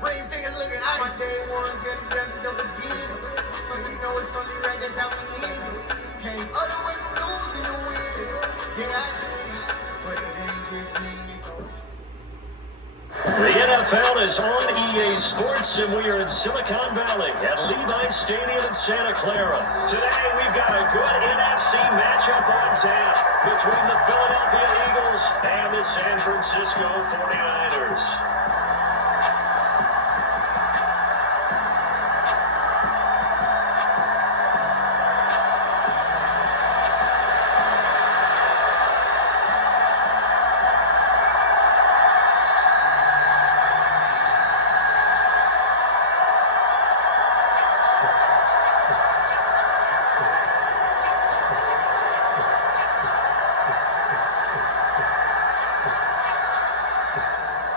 Ring fingers looking ice. My day ones and dancing up again. So you know it's only right, that's how we live. Came all the way from losing to win. Yeah, I did it, but it ain't just me. The NFL is on EA Sports, and we are in Silicon Valley at Levi Stadium in Santa Clara. Today, we've got a good NFC matchup on tap between the Philadelphia Eagles and the San Francisco 49ers.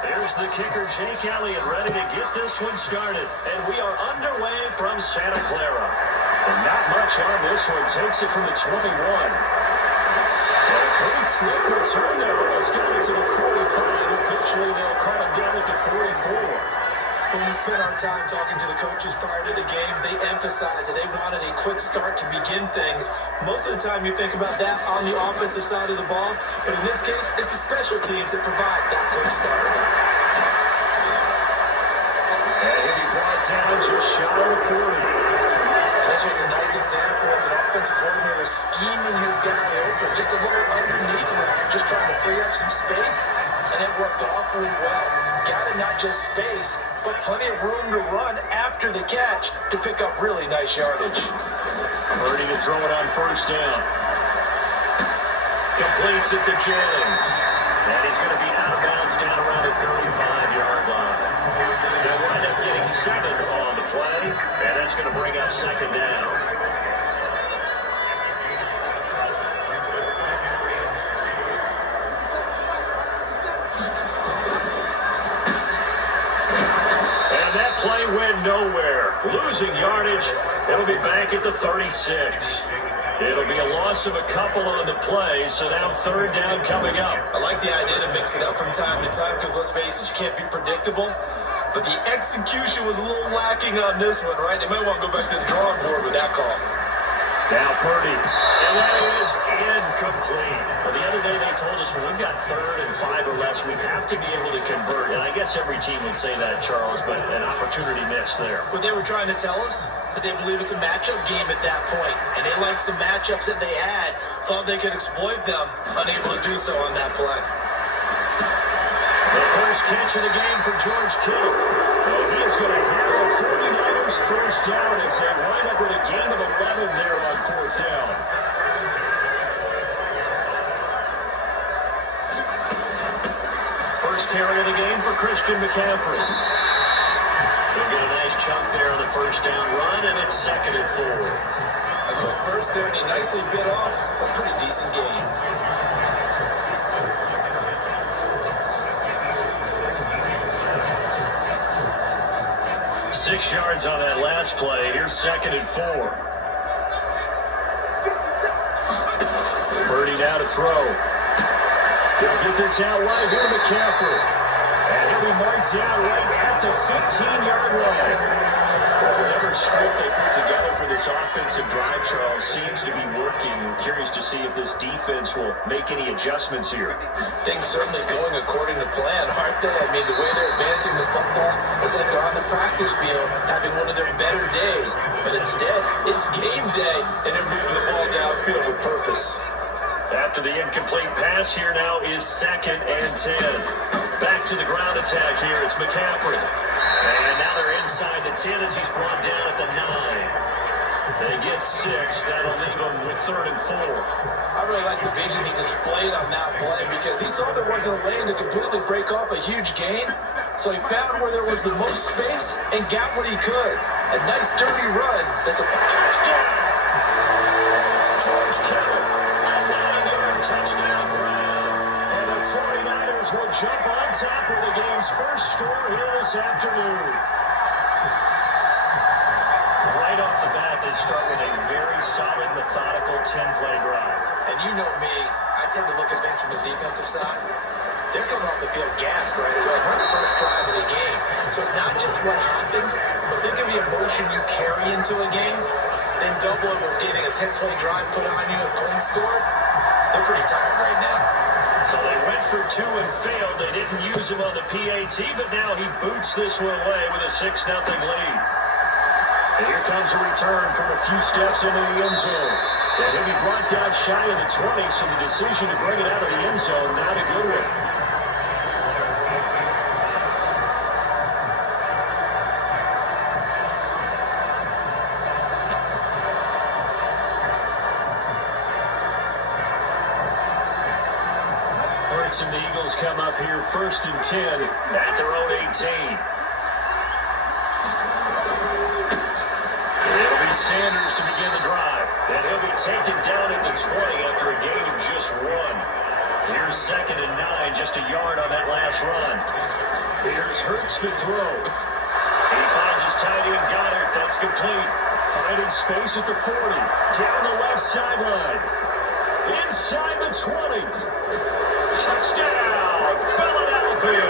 Here's the kicker, Jake Elliott, ready to get this one started. And we are underway from Santa Clara. And not much on this one. Takes it from the 21. And a pretty slick return there. Almost got it to the 45. Officially, they'll call it down at the 44. When we spent our time talking to the coaches prior to the game, they emphasized that they wanted a quick start to begin things. Most of the time you think about that on the offensive side of the ball, but in this case, it's the special teams that provide that quick start. And he'll be brought down just shy of 40. That's just a nice example of an offensive coordinator scheming his guy open, just a little underneath him, just trying to free up some space, and it worked awfully well. Got it, not just space, but plenty of room to run after the catch to pick up really nice yardage. Ready to throw it on first down. Completes it to James. And he's going to be out of bounds down around the 35-yard line. They'll wind up getting 7 on the play, and that's going to bring up second down. Play went nowhere. Losing yardage. It'll be back at the 36. It'll be a loss of a couple on the play, so now third down coming up. I like the idea to mix it up from time to time because, let's face it, you can't be predictable. But the execution was a little lacking on this one, right? They might want to go back to the drawing board with that call. Now Purdy. And that is incomplete. Well, the other day they told us when we've got 3rd and 5 or less, we have to be able to convert. And I guess every team would say that, Charles, but an opportunity missed there. What they were trying to tell us is they believe it's a matchup game at that point. And they liked some matchups that they had, thought they could exploit them, unable to do so on that play. The first catch of the game for George Kittle. Well, he is going to have a 49ers first down as they wind up with a gain of 11 there on 4th down. First carry of the game for Christian McCaffrey. He'll get a nice chunk there on the first down run, and it's 2nd and 4. A quick burst there, and he nicely bit off a pretty decent gain. Six yards on that last play. Here's 2nd and 4. Purdy now to throw. He'll get this out right here to McCaffrey. And he'll be marked down right at the 15-yard line. Well, whatever script they put together for this offensive drive, Charles, seems to be working. We're curious to see if this defense will make any adjustments here. Things certainly going according to plan, aren't they? I mean, the way they're advancing the football, it's like they're on the practice field having one of their better days. But instead, it's game day, and they're moving the ball downfield with purpose. After the incomplete pass, here now is 2nd and 10. Back to the ground attack here. It's McCaffrey. And now they're inside the 10 as he's brought down at the 9. They get 6. That'll leave them with 3rd and 4. I really like the vision he displayed on that play because he saw there wasn't a lane to completely break off a huge gain. So he found where there was the most space and got what he could. A nice dirty run. That's a touchdown. George Kittle. Touchdown grab. And the 49ers will jump on top of the game's first score here this afternoon. Right off the bat, they start with a very solid, methodical 10-play drive. And you know me, I tend to look at things from the defensive side. They're coming off the field gassed right away. We're the first drive of the game. So it's not just what happened, but think of the emotion you carry into a game, then double it with getting a 10-play drive put on you, a point scored. They're pretty tired right now. So they went for two and failed. They didn't use him on the PAT, but now he boots this one away with a 6-0 lead. And here comes a return from a few steps into the end zone. And he'll be brought down shy of the 20, so the decision to bring it out of the end zone, not a good one. And the Eagles come up here 1st and 10 at their own 18. It'll be Sanders to begin the drive. And he'll be taken down at the 20 after a gain of just 1. Here's 2nd and 9, just a yard on that last run. Here's Hurts to throw. He finds his tight end Goddard. That's complete. Finding space at the 40. Down the left sideline. Inside the 20. Touchdown, Philadelphia.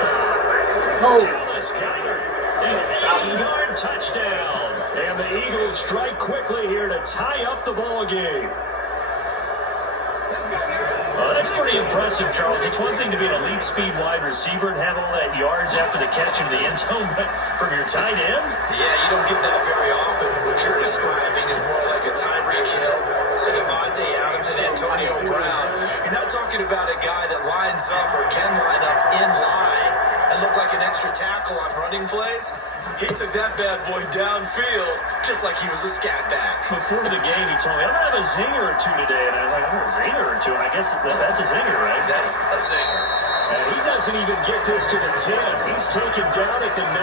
Dallas Goedert, an 80-yard touchdown. And the Eagles strike quickly here to tie up the ball game. That's pretty impressive, Charles. It's one thing to be an elite speed wide receiver and have all that yards after the catch in the end zone, but from your tight end? Yeah, you don't get that very often. What you're describing is more like a Tyreek Hill, a Devontae Adams, and Antonio Brown. You're not talking about a guy that lines up or can line up in line and look like an extra tackle on running plays. He took that bad boy downfield just like he was a scat back. Before the game, he told me, I'm going to have a zinger or two today. And I was like, oh, a zinger or two? And I guess that's a zinger, right? That's a zinger. And he doesn't even get this to the 10. He's taken down at the 9.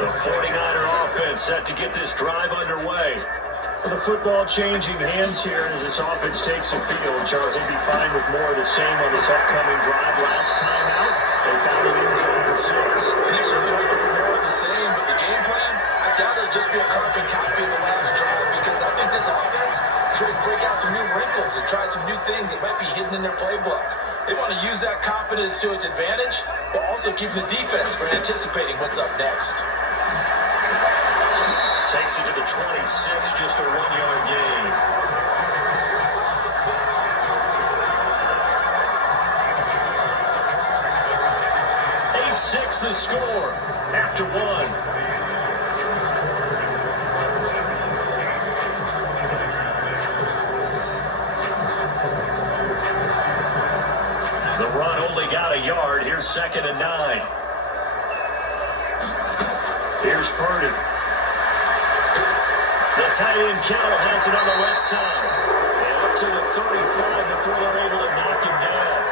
The 49er offense set to get this drive underway. Well, the football changing hands here as this offense takes the field. Charles, they'd be fine with more of the same on this upcoming drive. Last time out, they found an end zone for 6. And they should be looking for more of the same, but the game plan, I doubt it'll just be a carbon copy of the last drive, because I think this offense is ready to break out some new wrinkles and try some new things that might be hidden in their playbook. They want to use that confidence to its advantage, while also keeping the defense from anticipating what's up next. Takes it to the 26, just a 1-yard gain. The score after 1. The run only got a yard. Here's 2nd and 9. Here's Purdy. The tight end Kittle has it on the left side. And up to the 35 before they're able to knock him down.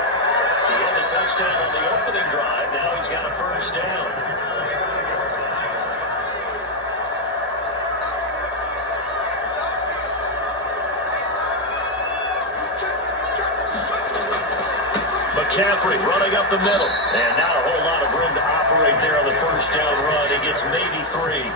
He had a touchdown on the opening drive. Now he's got a 1st down. McCaffrey running up the middle. And not a whole lot of room to operate there on the 1st down run. He gets maybe 3.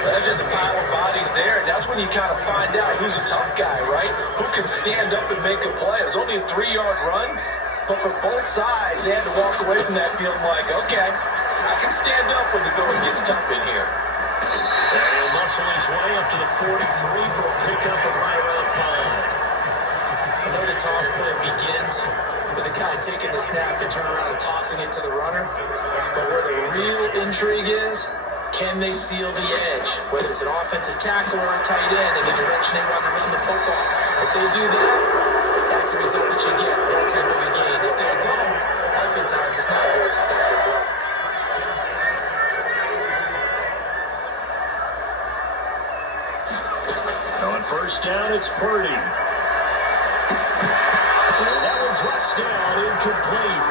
Well, there's just a pile of bodies there, and that's when you kind of find out who's a tough guy, right? Who can stand up and make a play. It was only a 3-yard run, but for both sides, they had to walk away from that feeling like, okay, I can stand up when the going gets tough in here. And he'll muscle his way up to the 43 for a pickup of right around 5. I know the toss play begins with the guy taking the snap and turn around and tossing it to the runner, but where the real intrigue is, can they seal the edge? Whether it's an offensive tackle or a tight end in the direction they want to run the football. If they do that, that's the result that you get, that type of a game. If they don't, oftentimes it's not a very successful play. On 1st down, it's Purdy. And that one drops down, incomplete.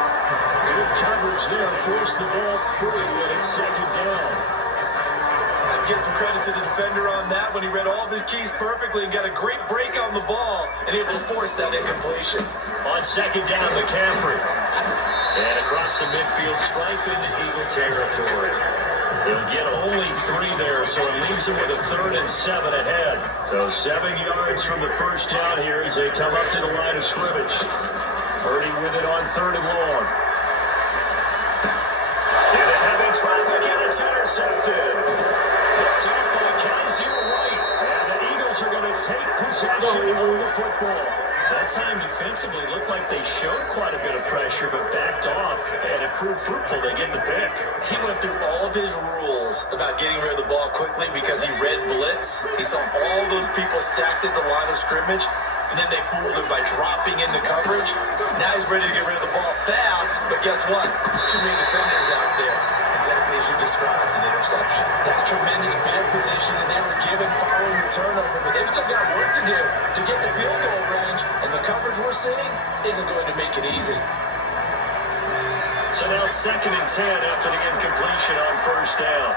Good coverage there, forced the ball free, and it's 2nd down. Give some credit to the defender on that when he read all of his keys perfectly and got a great break on the ball and able to force that incompletion. On 2nd down, McCaffrey. And across the midfield stripe into Eagle territory. He'll get only 3 there, so it leaves him with a 3rd and 7 ahead. So 7 yards from the 1st down here as they come up to the line of scrimmage. Purdy with it on 3rd and long. defensively looked like they showed quite a bit of pressure, but backed off, and it proved fruitful. They get the pick. He went through all of his rules about getting rid of the ball quickly because he read blitz. He saw all those people stacked at the line of scrimmage, and then they fooled him by dropping into coverage. Now he's ready to get rid of the ball fast, but guess what? Too many defenders out there. Exactly as you described, an interception. That's tremendous field position, and they were given following the turnover, but they've still got work to do to get the field goal range, and the coverage we're seeing isn't going to make it easy. So now 2nd and 10 after the incompletion on first down.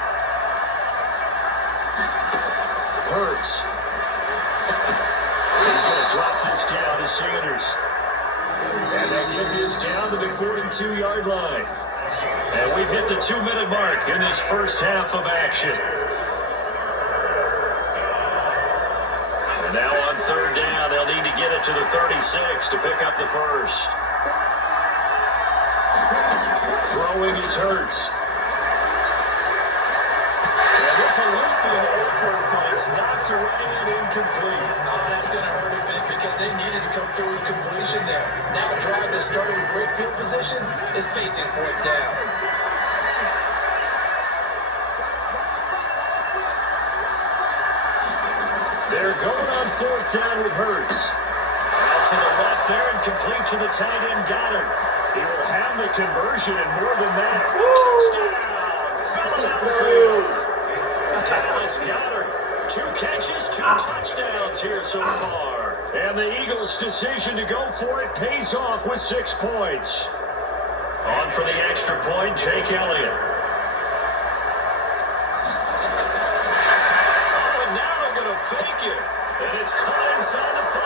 Hurts. He's going to drop this down to Sanders. And they get this down to the 42-yard line. And we've hit the 2-minute mark in this first half of action. And now on 3rd down, they'll need to get it to the 36 to pick up the first. Throwing is Hurts. And it's a leaping effort, but it's knocked away and incomplete. Oh, that's going to hurt a bit because they needed to come through with completion there. Now a drive that started with great field position is facing 4th down. They're going on 4th down with Hurts. Out to the left there and complete to the tight end Goddard. He will have the conversion and more than that. Touchdown! Philadelphia! Dallas Goddard. 2 catches, 2 touchdowns here so far. And the Eagles' decision to go for it pays off with 6 points. On for the extra point, Jake Elliott. Fake it, and it's caught inside the 5,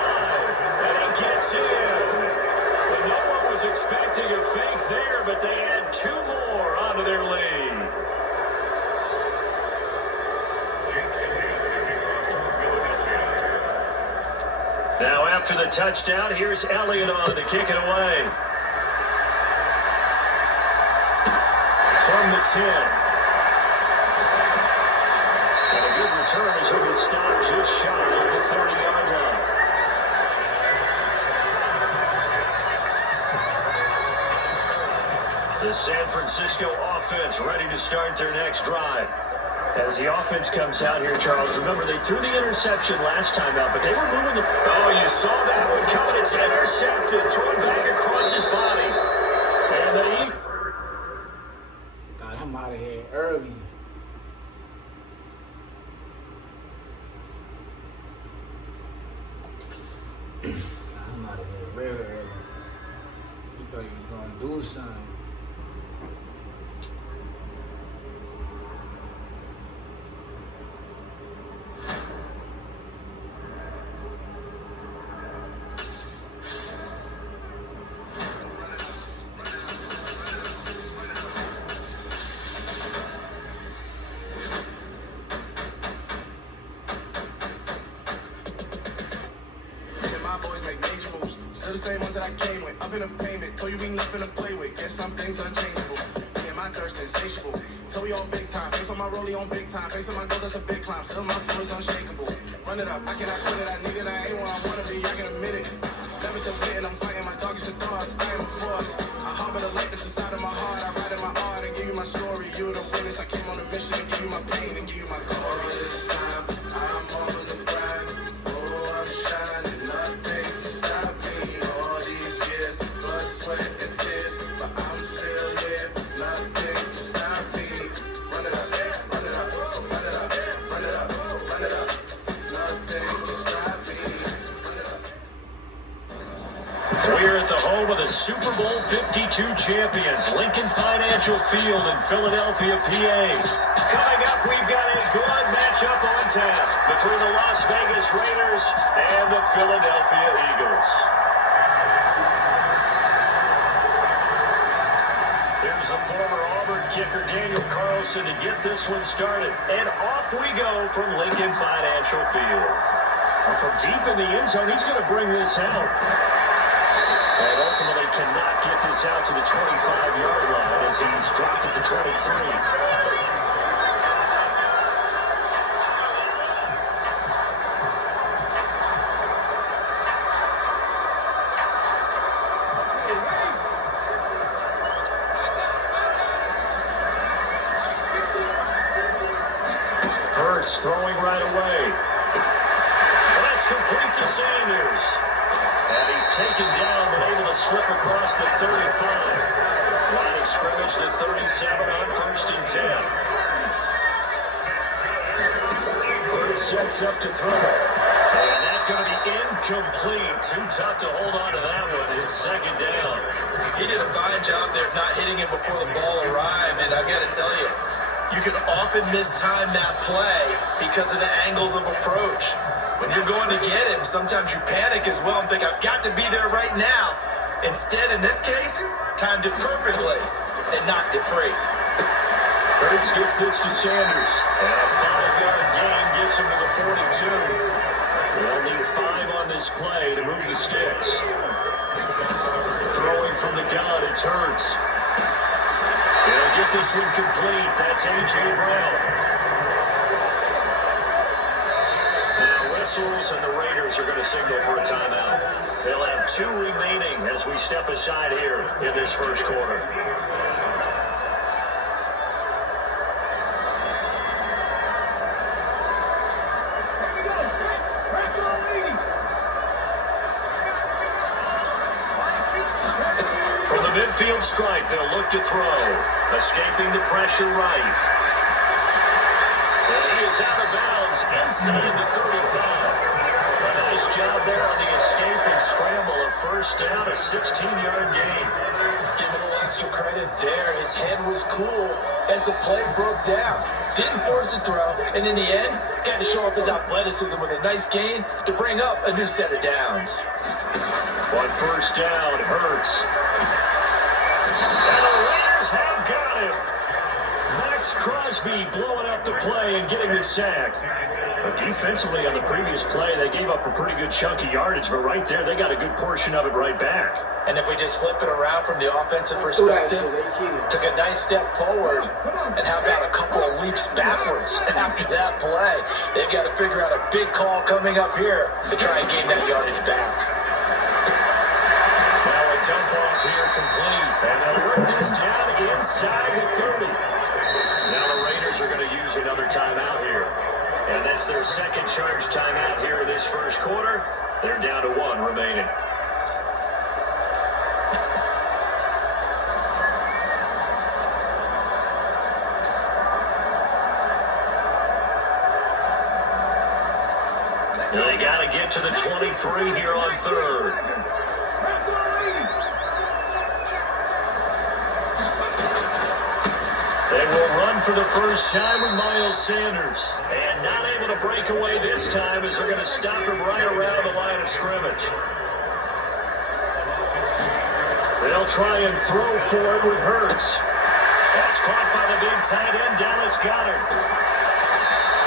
and he gets in. But no one was expecting a fake there, but they add 2 more onto their lead. Now after the touchdown, here's Elliott on to kick it away. From the 10. Return is going to stop just shy of the 30-yard line. The San Francisco offense ready to start their next drive. As the offense comes out here, Charles, remember they threw the interception last time out, but they were moving the... Oh, you saw that one coming. It's intercepted. Thrown back across his body. And they... God, I'm out of here early. I'm out of here real early. You thought you was going to do something. The same ones that I came with. I've been a payment. Told you we nothing to play with. Guess some things unchangeable. Yeah, my thirst insatiable. Told you all big time. Face on my rollie on big time. Face on my goals, that's a big climb. Still my flow is unshakable. Run it up. I cannot quit it. I need it. I ain't where I want to be. I can admit it. Never submit. I'm fighting my darkest of thoughts. I am a force. I harbor the light that's inside of my heart. I write in my art and give you my story. You're the witness. I came on a mission to give you my pain and give you my glory. This time, I'm on the grind. Oh, I'm shining. Nothing can stop me. Sweat and tears, but I'm still here. Nothing can stop me. Run it up, run it up, run it up, run it up, run it up. Nothing can stop me. Run it up. We're at the home of the Super Bowl 52 champions, Lincoln Financial Field in Philadelphia, PA. Coming up, we've got a good matchup on tap between the Las Vegas Raiders and the Philadelphia Eagles. Here's the former Auburn kicker, Daniel Carlson, to get this one started. And off we go from Lincoln Financial Field. From deep in the end zone, he's going to bring this out. And ultimately cannot get this out to the 25-yard line as he's dropped at the 23. Hurts throwing right away. That's complete to Sanders. And he's taken down, but able to slip across the 35. Line of scrimmage to 37 on 1st and 10. Hurts sets up to throw. And that's going to be incomplete. Too tough to hold on to that one. It's 2nd down. He did a fine job there of not hitting him before the ball arrived, and I've got to tell you, you can often mistime that play because of the angles of approach. When you're going to get him, sometimes you panic as well and think, I've got to be there right now. Instead, in this case, timed it perfectly and knocked it free. Hurts gets this to Sanders. And a 5-yard gain gets him to the 42. They'll need 5 on this play to move the sticks. Throwing from the gun, it's Hurts. They'll get this one complete. That's A.J. Brown. Now, Whistles and the Raiders are going to signal for a timeout. They'll have 2 remaining as we step aside here in this first quarter. Midfield strike, they'll look to throw. Escaping the pressure right. And he is out of bounds inside the 35. A nice job there on the escape and scramble. A 1st down, a 16-yard gain. Give him a little extra credit there. His head was cool as the play broke down. Didn't force a throw, and in the end, got to show off his athleticism with a nice gain to bring up a new set of downs. On 1st down, Hurts. And the Raiders have got him. Max Crosby blowing up the play and getting the sack. But defensively on the previous play, they gave up a pretty good chunk of yardage, but right there, they got a good portion of it right back. And if we just flip it around from the offensive perspective, took a nice step forward, and how about a couple of leaps backwards after that play? They've got to figure out a big call coming up here to try and gain that yardage back. Now a dump off here complete, and they'll work this down inside the 30. Now the Raiders are going to use another timeout here. And that's their 2nd charge timeout here in this first quarter. They're down to 1 remaining. They got to get to the 23 here on 3rd. They will run for the first time with Miles Sanders. And not able to break away this time as they're going to stop him right around the line of scrimmage. They'll try and throw for it with Hurts. That's caught by the big tight end, Dallas Goedert.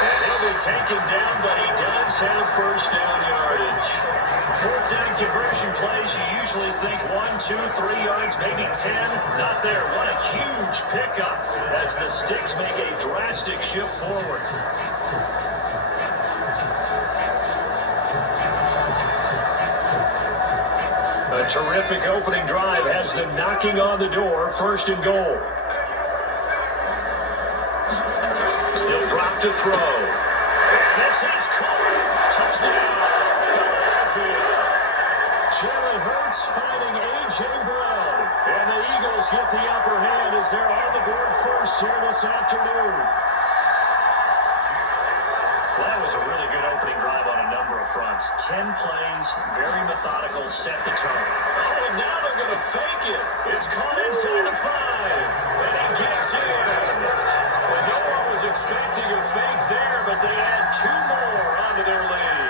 And he'll be taken down, but he does have 1st down yardage. 4th down conversion plays, you usually think 1, 2, 3 yards, maybe 10. Not there. What a huge pickup as the Sticks make a drastic shift forward. A terrific opening drive has them knocking on the door. 1st and goal. He'll drop to throw. And this is caught. Touchdown. Jalen Hurts finding A.J. Brown. And the Eagles get the upper hand as they're on the board first here this afternoon. That was a really good opening drive on a number of fronts. 10 plays, very methodical, set the tone. Oh, and now they're going to fake it. It's caught inside the 5. And he gets in. And no one was expecting a fake there, but they add 2 more onto their lead.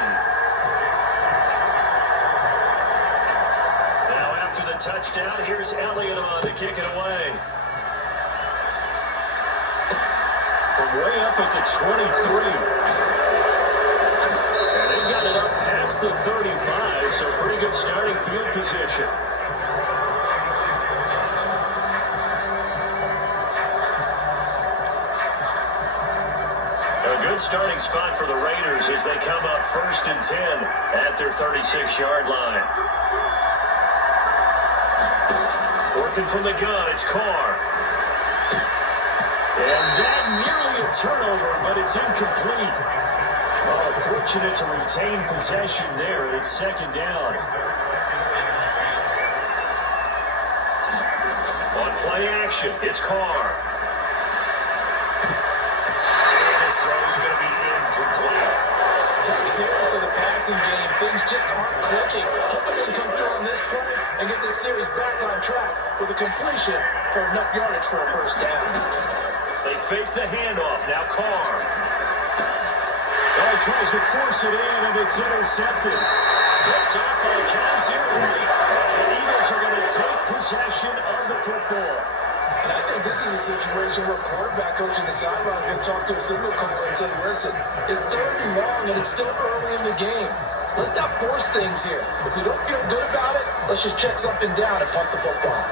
Touchdown. Here's Elliott on to kick it away. From way up at the 23. And they got it up past the 35, so pretty good starting field position. A good starting spot for the Raiders as they come up 1st and 10 at their 36-yard line. Working from the gun, it's Carr. And that nearly a turnover, but it's incomplete. Well, fortunate to retain possession there, and it's second down. On play action, it's Carr. And his throw is going to be incomplete. Tough series for the passing game. Things just aren't clicking. Hoping they can come through on this play and get this series back on track with a completion for enough yardage for a first down. They fake the handoff. Now Carr. Oh, he tries to force it in, and it's intercepted. Picked up by Kaiser. The Eagles are going to take possession of the football. And I think this is a situation where quarterback coach in the sideline is going to talk to a signal caller and say, listen, it's third and long, and it's still early in the game. Let's not force things here. If we don't feel good about it, let's just check something down and punt the football.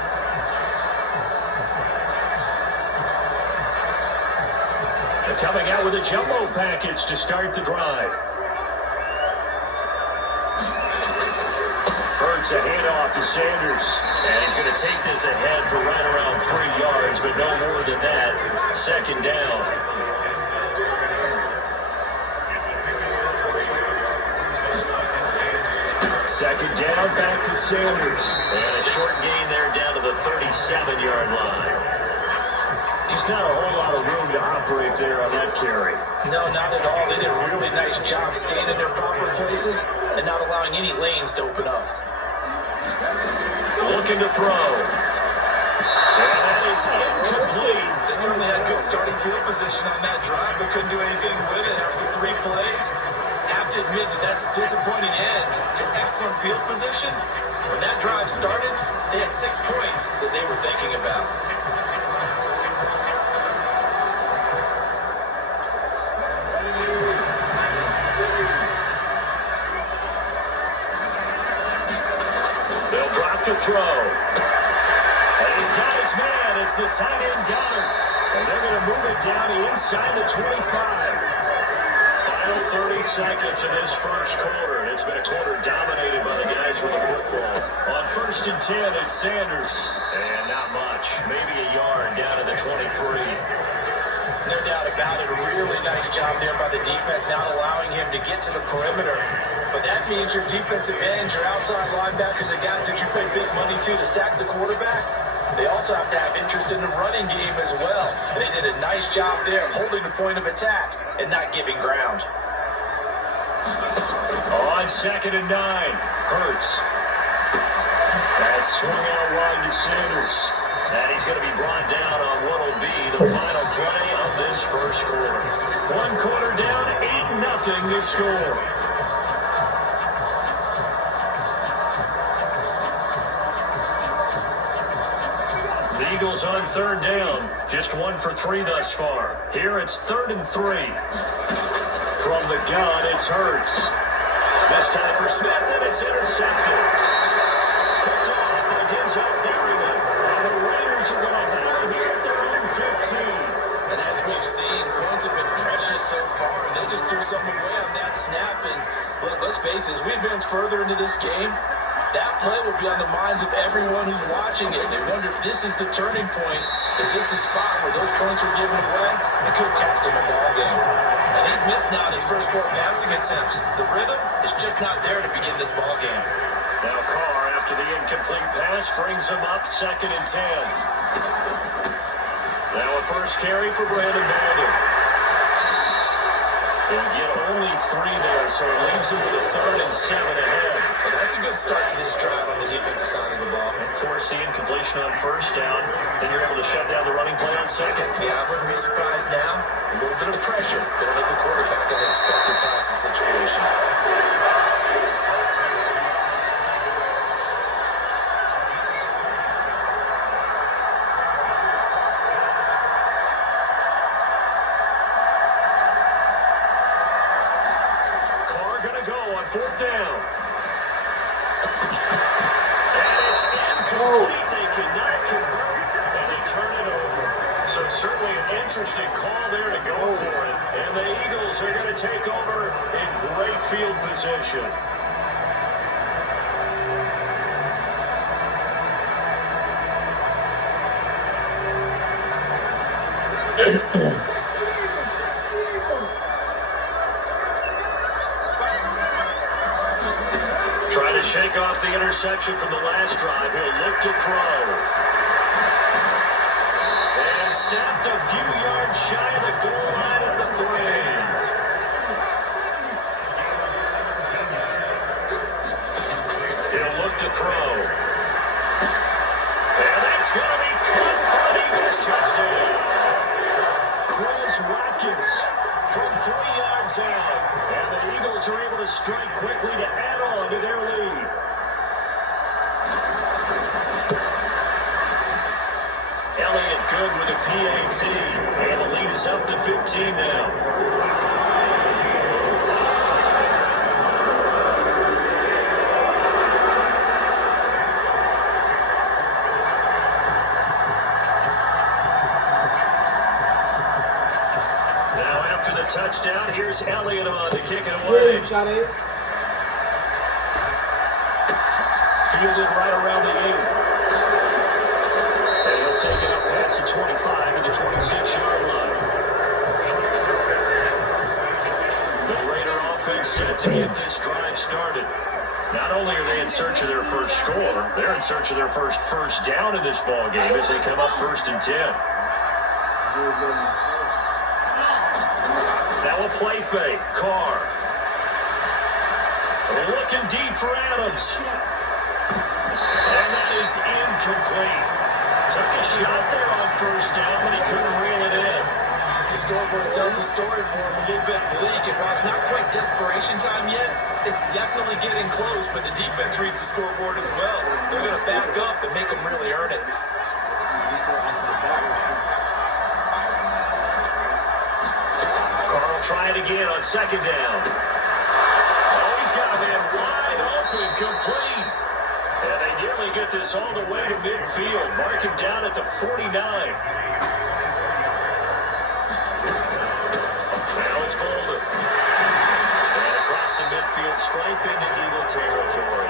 They're coming out with a jumbo package to start the drive. Hurts a handoff to Sanders. And he's going to take this ahead for right around 3 yards, but no more than that. Second down. Second down, back to Sanders. And a short gain there down to the 37-yard line. Just not a whole lot of room to operate there on that carry. No, not at all. They did a really nice job staying in their proper places and not allowing any lanes to open up. Looking to throw. And that is incomplete. They certainly had good starting field position on that drive, but couldn't do anything with it after 3 plays. Have to admit that that's a disappointing end to excellent field position. When that drive started, they had 6 points that they were thinking about. They'll drop to throw. And he's got his man. It's the tight end Gunner. And they're going to move it down inside the 25. Final 30 seconds in this first quarter. And it's been a quarter dominated by the guys with the football. On 1st and 10, it's Sanders. And not much. Maybe a yard down to the 23. No doubt about it. A really nice job there by the defense, not allowing him to get to the perimeter. But that means your defensive ends, your outside linebackers, the guys that you pay big money to sack the quarterback, they also have to have interest in the running game as well. And they did a nice job there of holding the point of attack and not giving ground. On 2nd and 9, Hurts. That's swung out wide to Sanders. And he's going to be brought down on what will be the final play of this first quarter. 1 quarter down, 8-0 to score. The Eagles on 3rd down. Just 1 for 3 thus far. Here it's 3rd and 3. From the gun, it's Hurts. This time for Smith, and it's intercepted. Picked off by Denzel Berryman. And the Raiders are going to have it here at their own 15. And as we've seen, points have been precious so far, and they just threw something away on that snap. And look, let's face it, as we advance further into this game, that play will be on the minds of everyone who's watching it. They wonder if this is the turning point. Is this the spot where those points were given away? It could cost him a ball game. And he's missed now his first 4 passing attempts. The rhythm is just not there to begin this ball game. Now Carr, after the incomplete pass, brings him up 2nd and 10. Now a first carry for Brandon Bolden. He'll get only 3 there, so it leaves him with a 3rd and 7 ahead. Well, that's a good start to this drive on the defensive side of the ball. Force the incompletion on 1st down, then you're able to shut down the running play on 2nd. Yeah, I wouldn't be surprised now. A little bit of pressure going to make the quarterback an expected passing situation. Carr going to go on 4th down. And it's incomplete. They cannot convert, and they turn it over. So certainly an interesting call there to go for it. And the Eagles are going to take over in great field position. interception from the last drive. He'll look to throw. And snapped a few yards shy of the goal line at the 3. He'll look to throw. And that's going to be caught for an Eagles touchdown. Watkins from 3 yards out. And the Eagles are able to strike quickly to add on to their lead. Elliott good with a PAT. And the lead is up to 15 now. Touchdown. Here's Elliott on to kick it away. Fielded right around the 8. And he'll take it up past the 25 to the 26-yard line. The Raider offense set to get this drive started. Not only are they in search of their first score, they're in search of their first down in this ball game as they come up 1st and 10. Now a play fake. Carr. Looking deep for Adams. And that is incomplete. Took a shot there on 1st down, but he couldn't reel it in. The scoreboard tells the story for him a little bit bleak. And while it's not quite desperation time yet, it's definitely getting close. But the defense reads the scoreboard as well. They're going to back up and make them really earn it. Try it again on 2nd down. Oh, he's got a man wide open, complete. And they nearly get this all the way to midfield. Mark him down at the 49. Now it's Golden. And across the midfield, stripe into Eagle territory.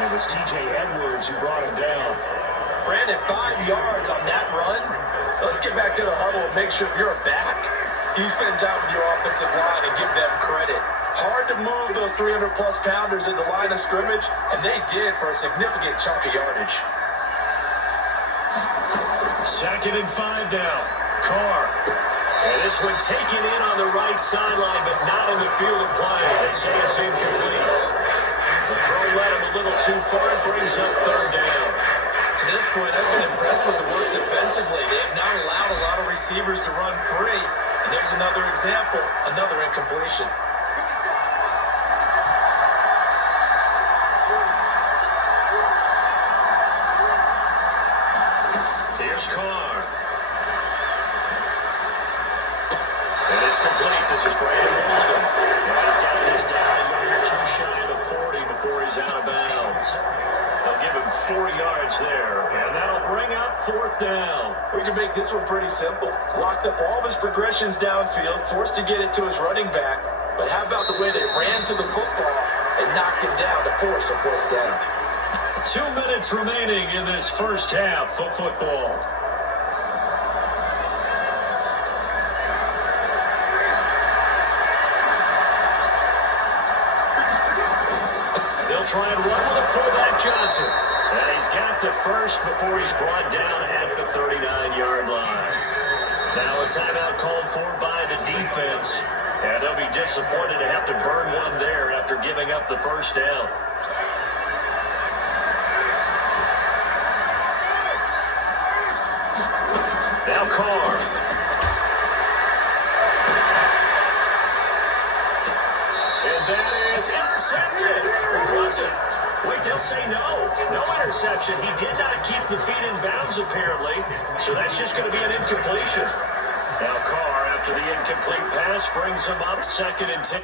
It was T.J. Edwards who brought him down. Brandon, 5 yards on that run. Let's get back to the huddle and make sure you're back. You spend time with your offensive line and give them credit. Hard to move those 300-plus pounders in the line of scrimmage, and they did for a significant chunk of yardage. 2nd and 5 now. Carr. And this one taken in on the right sideline, but not in the field of play. They say it's incomplete. The throw led him a little too far. It brings up 3rd down. To this point, I've been impressed with the work defensively. They have not allowed a lot of receivers to run free. And there's another example, another incompletion. Here's Carr. And it's complete. This is Brandon Walden. And he's got this down a yard or two shy of 40 before he's out of bounds. They'll give him 4 yards there. And that'll bring up 4th down. We can make this one pretty simple. Locked up all of his progressions downfield, forced to get it to his running back. But how about the way they ran to the football and knocked him down to force a 4th down? 2 minutes remaining in this first half of football. They'll try and run with it fullback Johnson. And he's got the first before he's brought down at the 39-yard line. Now a timeout called for by the defense. And they'll be disappointed to have to burn one there after giving up the first down. Now Carr. And that is intercepted. Or was it? Wait, they'll say no. No interception. He did not keep the feet in bounds, apparently. So that's just going to be an incompletion. Now Carr, after the incomplete pass, brings him up 2nd and 10.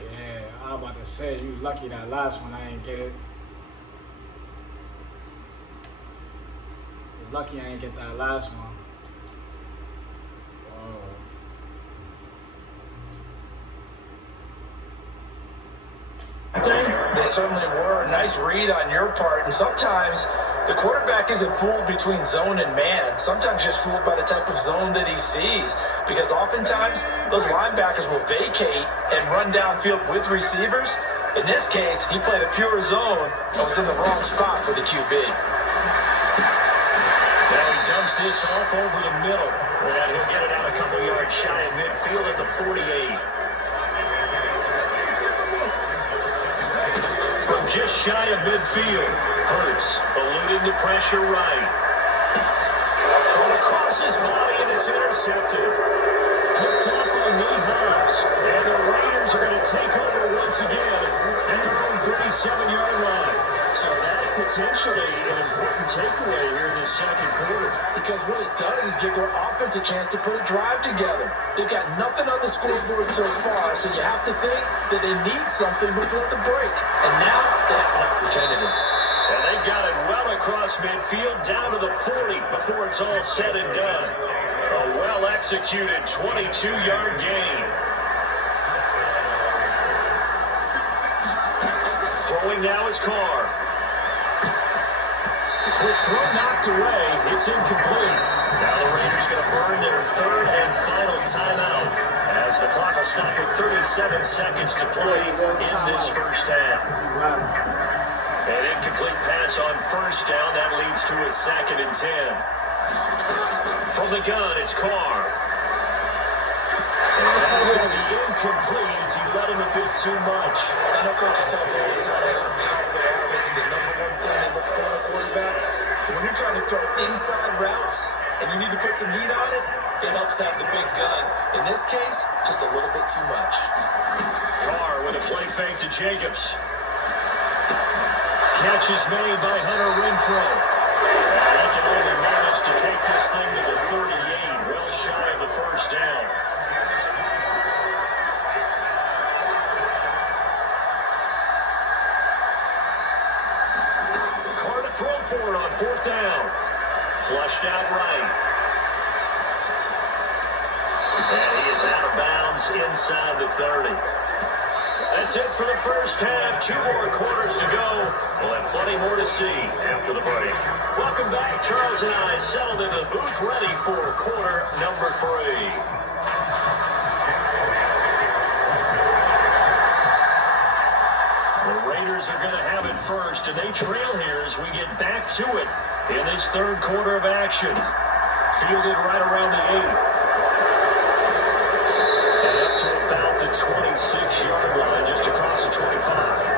Yeah, I was about to say, you lucky that last one I ain't get it. You're lucky I ain't get that last one. They certainly were. A nice read on your part. And sometimes The quarterback isn't fooled between zone and man. Sometimes just fooled by the type of zone that he sees. Because oftentimes, those linebackers will vacate and run downfield with receivers. In this case, he played a pure zone and was in the wrong spot for the QB. Now he dumps this off over the middle. And he'll get it out a couple yards shy of midfield at the 48. From just shy of midfield, Hurts eluding the pressure right. Thrown across his body, and it's intercepted. Picked up by Hobbs. And the Raiders are going to take over once again at their own 37-yard line. So that potentially an important takeaway here in the second quarter. Because what it does is give their offense a chance to put a drive together. They've got nothing on the scoreboard so far, so you have to think that they need something before the break. And now they have an opportunity. And they got it well across midfield, down to the 40 before it's all said and done. A well-executed 22-yard gain. Throwing now is Carr. Quick throw knocked away. It's incomplete. Now the Raiders going to burn their third and final timeout as the clock will stop with 37 seconds to play in this first half. An incomplete pass on first down. That leads to a 2nd and 10. From the gun, it's Carr. And that's going to be incomplete as he let him a bit too much. I know coaches tell us all the time how powerful they are. Isn't the number one thing they look for in a quarterback? When you're trying to throw inside routes and you need to put some heat on it, it helps have the big gun. In this case, just a little bit too much. Carr with a play fake to Jacobs. Catch is made by Hunter Renfrow. And he can only manage to take this thing to the 38, well shy of the first down. Carr to throw for it on 4th down. Flushed out right. And he is out of bounds inside the 30. That's it for the first half. 2 more quarters to go. We'll have plenty more to see after the break. Welcome back. Charles and I settled into the booth ready for quarter number 3. The Raiders are going to have it first, and they trail here as we get back to it in this third quarter of action. Fielded right around the 8. And up to about the 26-yard line, just across the 25.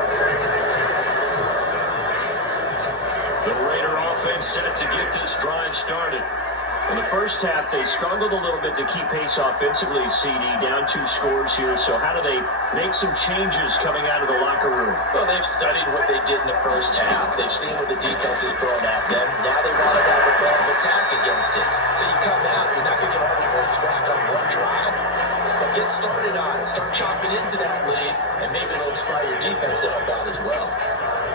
The Raider offense set to get this drive started. In the first half, they struggled a little bit to keep pace offensively, CD, down 2 scores here. So how do they make some changes coming out of the locker room? Well, they've studied what they did in the first half. They've seen what the defense is throwing at them. Now they want to have a plan of attack against it. So you come out, you're not going to get all the points back on one drive. But get started on it. Start chopping into that lead, and maybe it'll inspire your defense to help out as well.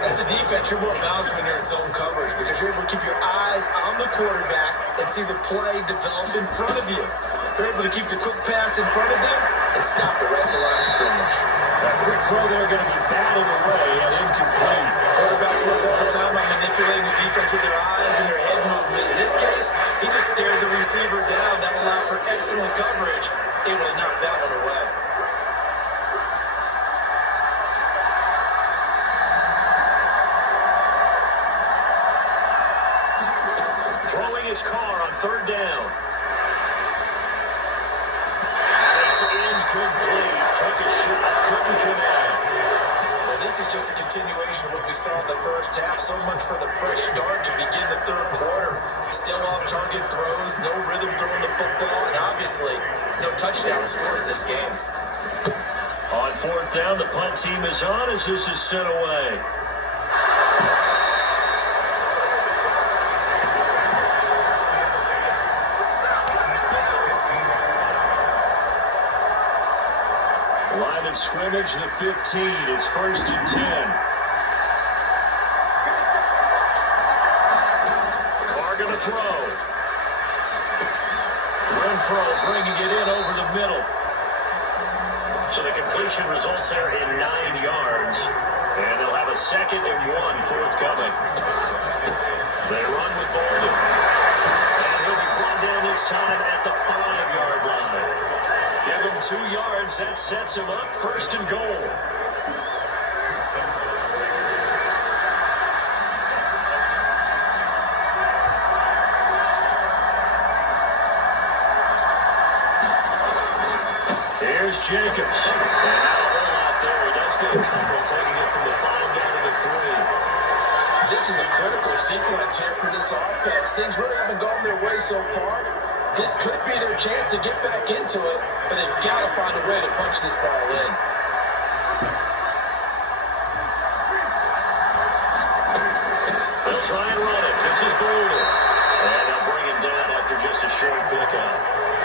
As a defense, you're more balanced when you're in zone coverage because you're able to keep your eyes on the quarterback and see the play develop in front of you. You're able to keep the quick pass in front of them and stop it right at the line of scrimmage. That quick throw there going to be batted away and incomplete. Quarterbacks work all the time on manipulating the defense with their eyes and their head movement. In this case, he just stared the receiver down. That allowed for excellent coverage, able to knock that one away. Throwing his Carr on 3rd down. It's incomplete. Took a shot, couldn't connect. Well, this is just a continuation of what we saw in the first half. So much for the fresh start to begin the third quarter. Still off-target throws, no rhythm throwing the football, and obviously no touchdown scored in this game. On 4th down, the punt team is on as this is sent away. Line of scrimmage, the 15. It's 1st and 10. Carr going to throw. Renfrow bringing it in over the middle. So the completion results there in 9 yards. And they'll have a 2nd and 1 forthcoming. sets him up 1st and goal. Here's Jacobs. And not a whole lot there. He does get a couple, taking it from the 5 down to the 3. This is a critical sequence here for this offense. Things really haven't gone their way so far. This could be their chance to get back into it, but they've got to find a way to punch this ball in. They'll try and run it. This is Boulder. And they'll bring him down after just a short pickup.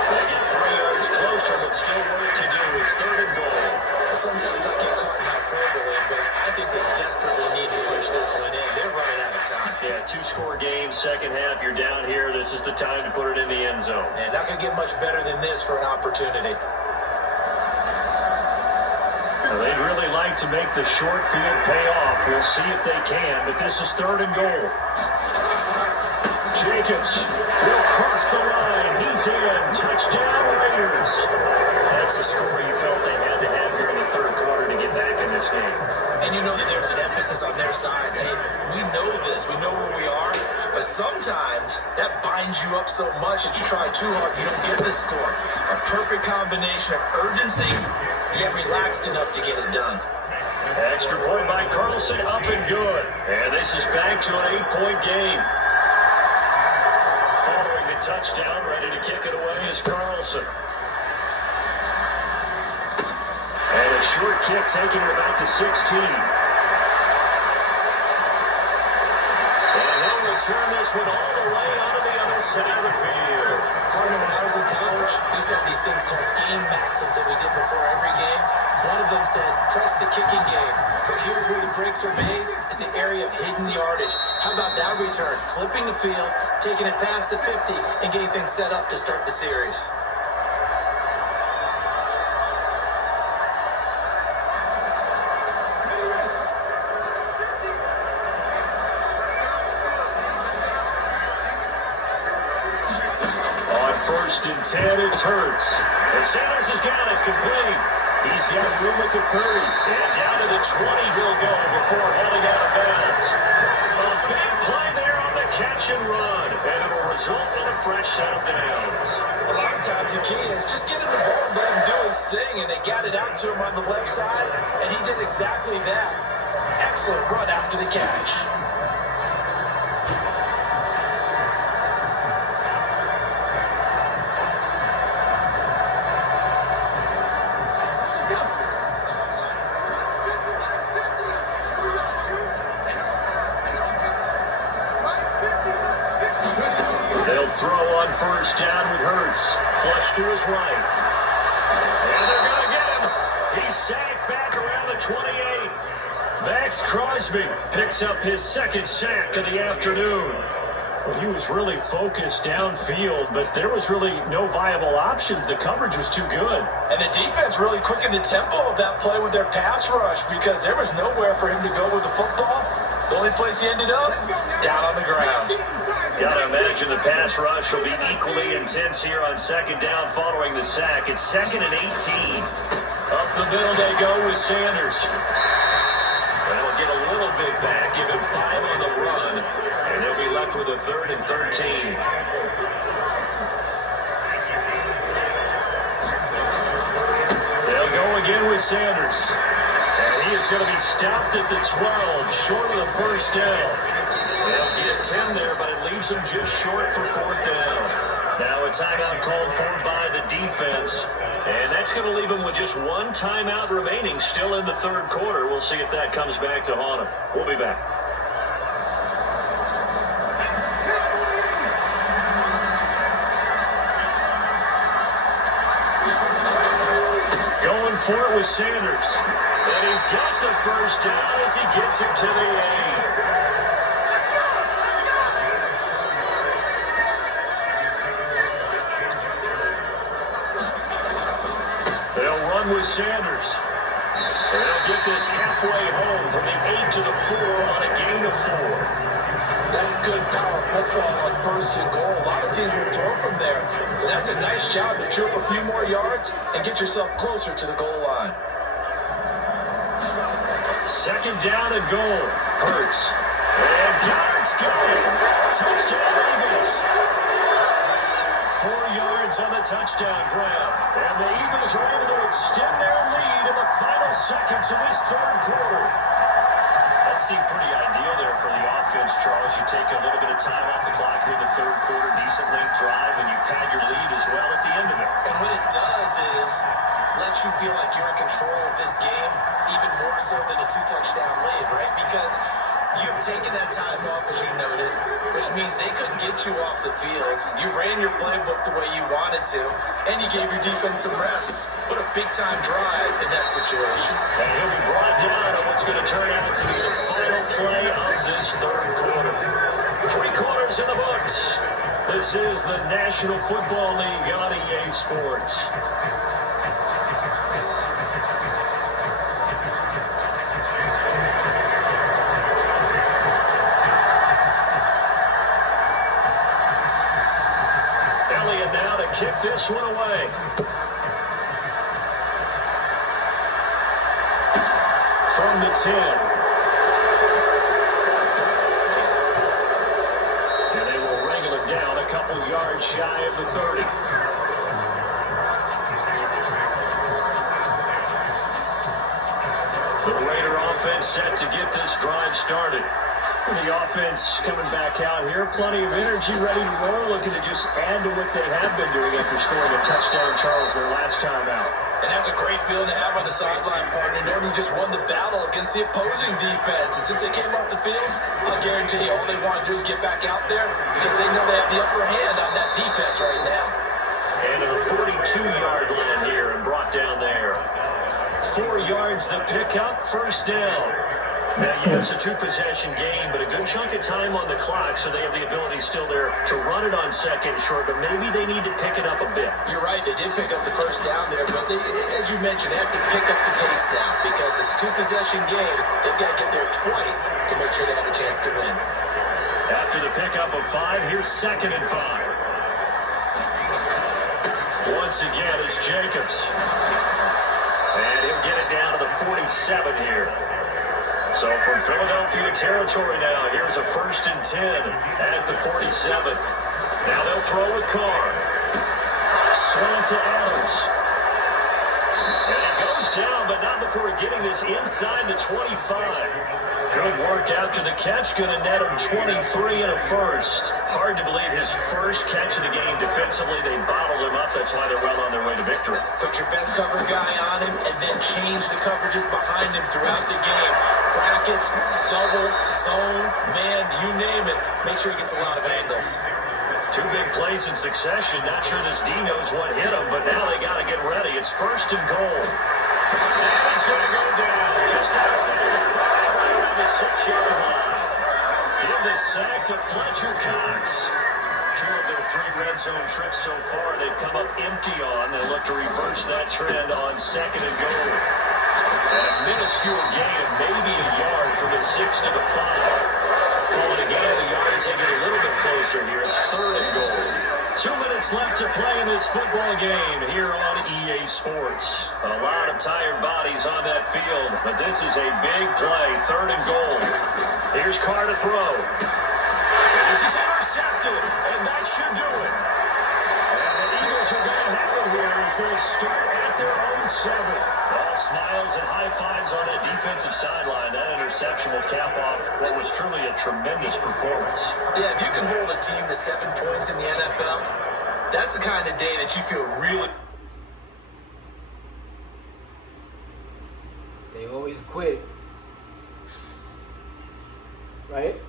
They get 3 yards closer, but still work to do. It's 3rd and goal. Sometimes I get caught in hyperbole, but I think they desperately need to push this one in. They're running out of time. Yeah, 2-score game, second half. You're down here. This is the time to put it in the end zone. And not going to get much better than this for an opportunity. Now, they'd really like to make the short field pay off. We'll see if they can, but this is 3rd and goal. Jacobs will cross the line. He's in. Touchdown, Raiders. That's the score you felt they had to have here in the 3rd quarter to get back in this game. And you know that there's an emphasis on their side. Hey, we know this. We know where we are. But sometimes that binds you up so much that you try too hard, you don't get the score. A perfect combination of urgency, yet relaxed enough to get it done. Extra point by Carlson, up and good. And this is back to an 8-point game. Following the touchdown, ready to kick it away is Carlson. And a short kick taking her back to 16. And they'll return this one all the way onto the other side of the field. Partner, when I was in college, we used to have these things called game maxims that we did before every game. One of them said, press the kicking game. But here's where the breaks are made, is the area of hidden yardage. How about that return? Flipping the field, taking it past the 50, and getting things set up to start the series. On 1st and 10, it's Hurts. And Sanders has got it complete. He's got room at the 30. And down to the 20 he'll go before heading out of bounds. A big play there on the catch and run. And it will result in a fresh set of downs. A lot of times the key is just getting the ball and let him do his thing, and they got it out to him on the left side, and he did exactly that. Excellent run after the catch. They'll throw on 1st down with Hurts. Flush to his right. And they're going to get him. He's sacked back around the 28. Max Crosby picks up his 2nd sack of the afternoon. Well, he was really focused downfield, but there was really no viable options. The coverage was too good. And the defense really quickened the tempo of that play with their pass rush because there was nowhere for him to go with the football. The only place he ended up, down on the ground. Gotta imagine the pass rush will be equally intense here on 2nd down following the sack. It's 2nd and 18. Up the middle they go with Sanders. That'll get a little bit back, give him 5 on the run, and they'll be left with a 3rd and 13. They'll go again with Sanders. And he is going to be stopped at the 12, short of the 1st down. They'll get 10 there, but it leaves them just short for 4th down. Now a timeout called for by the defense. And that's going to leave them with just 1 timeout remaining still in the 3rd quarter. We'll see if that comes back to haunt them. We'll be back. Going for it with Sanders. And he's got the 1st down as he gets it to the 8. They'll run with Sanders. They'll get this halfway home from the 8 to the 4 on a gain of 4. That's good power football on 1st and goal. A lot of teams will throw from there. And that's a nice job to chew up a few more yards and get yourself closer to the goal line. 2nd down and goal. Hurts. And Garrett's got it. Touchdown, Eagles. 4 yards on the touchdown grab. And the Eagles are able to extend their lead in the final seconds of this 3rd quarter. That seemed pretty ideal there for the offense, Charles. You take a little bit of time off the clock here in the 3rd quarter, decent length drive, and you pad your lead as well at the end of it. And what it does is let you feel like you're in control of this game, even more so than a 2-touchdown lead, right? Because you've taken that time off, as you noted, which means they couldn't get you off the field. You ran your playbook the way you wanted to, and you gave your defense some rest. What a big-time drive in that situation. And he'll be brought down on what's going to turn out to be the final play of this 3rd quarter. 3 quarters in the books. This is the National Football League on EA Sports. Elliott now to kick this one away. From the 10. And they will wrangle it down a couple yards shy of the 30. The Raider offense set to get this drive started. The offense coming back out here, plenty of energy, ready to roll, looking to just add to what they have been doing after scoring a touchdown, Charles, their last time out. And that's a great feeling to have on the sideline, partner, knowing you just won the battle against the opposing defense. And since they came off the field, I'll guarantee you all they want to do is get back out there because they know they have the upper hand on that defense right now. And to the 42-yard line here and brought down there. 4 yards the pickup, 1st down. Now, yes, a 2-possession game, but a good chunk of time on the clock, so they have the ability still there to run it on 2nd short, but maybe they need to pick it up a bit. You're right, they did pick up the 1st down there, but they, as you mentioned, they have to pick up the pace now because it's a 2-possession game. They've got to get there twice to make sure they have a chance to win. After the pickup of 5, here's 2nd and 5. Once again, it's Jacobs. And he'll get it down to the 47 here. So from Philadelphia territory now, here's a 1st and 10 at the 47. Now they'll throw with Carr. Slant to Adams. And it goes down, but not before getting this inside the 25. Good work after the catch, going to net him 23 and a 1st. Hard to believe his 1st catch of the game defensively. They bottled him up. That's why they're well on their way to victory. Put your best cover guy on him and then change the coverages behind him throughout the game. Brackets, double, zone, man, you name it. Make sure he gets a lot of angles. 2 big plays in succession. Not sure this D knows what hit him, but now they got to get ready. It's 1st and goal. And he's going to go down just outside the 5, right around the 6-yard line. Give the sack to Fletcher Cox. 2 of their 3 red zone trips so far they've come up empty on. They look to reverse that trend on 2nd and goal. A minuscule gain of maybe a yard from the 6 to the 5. Calling a gain of the yards, they get a little bit closer here. It's 3rd and goal. 2 minutes left to play in this football game here on EA Sports. A lot of tired bodies on that field, but this is a big play. 3rd and goal. Here's Carr to throw. This is intercepted, and that should do it. And the Eagles are going to have it here as they start at their own 7. All smiles and high fives on that defensive sideline. That interception will cap off what was truly a tremendous performance. Yeah, if you can hold a team to 7 points in the NFL, that's the kind of day that you feel really... They always quit. Right?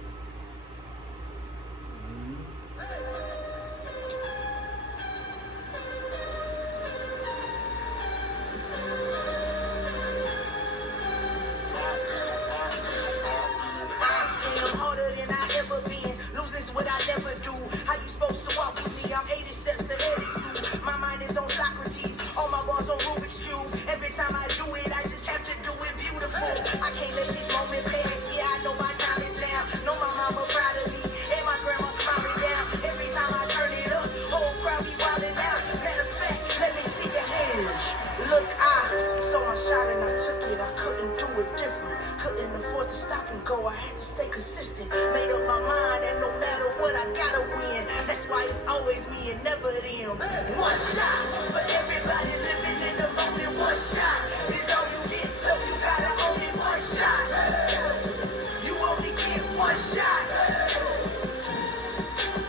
Every time I do it, I just have to do it beautiful. I can't let this moment pass. Yeah, I know my time is now. No, my stay consistent. Made up my mind and no matter what, I gotta win. That's why it's always me and never them. One shot for everybody living in the moment. One shot is all you get, so you gotta only one shot. You only get one shot.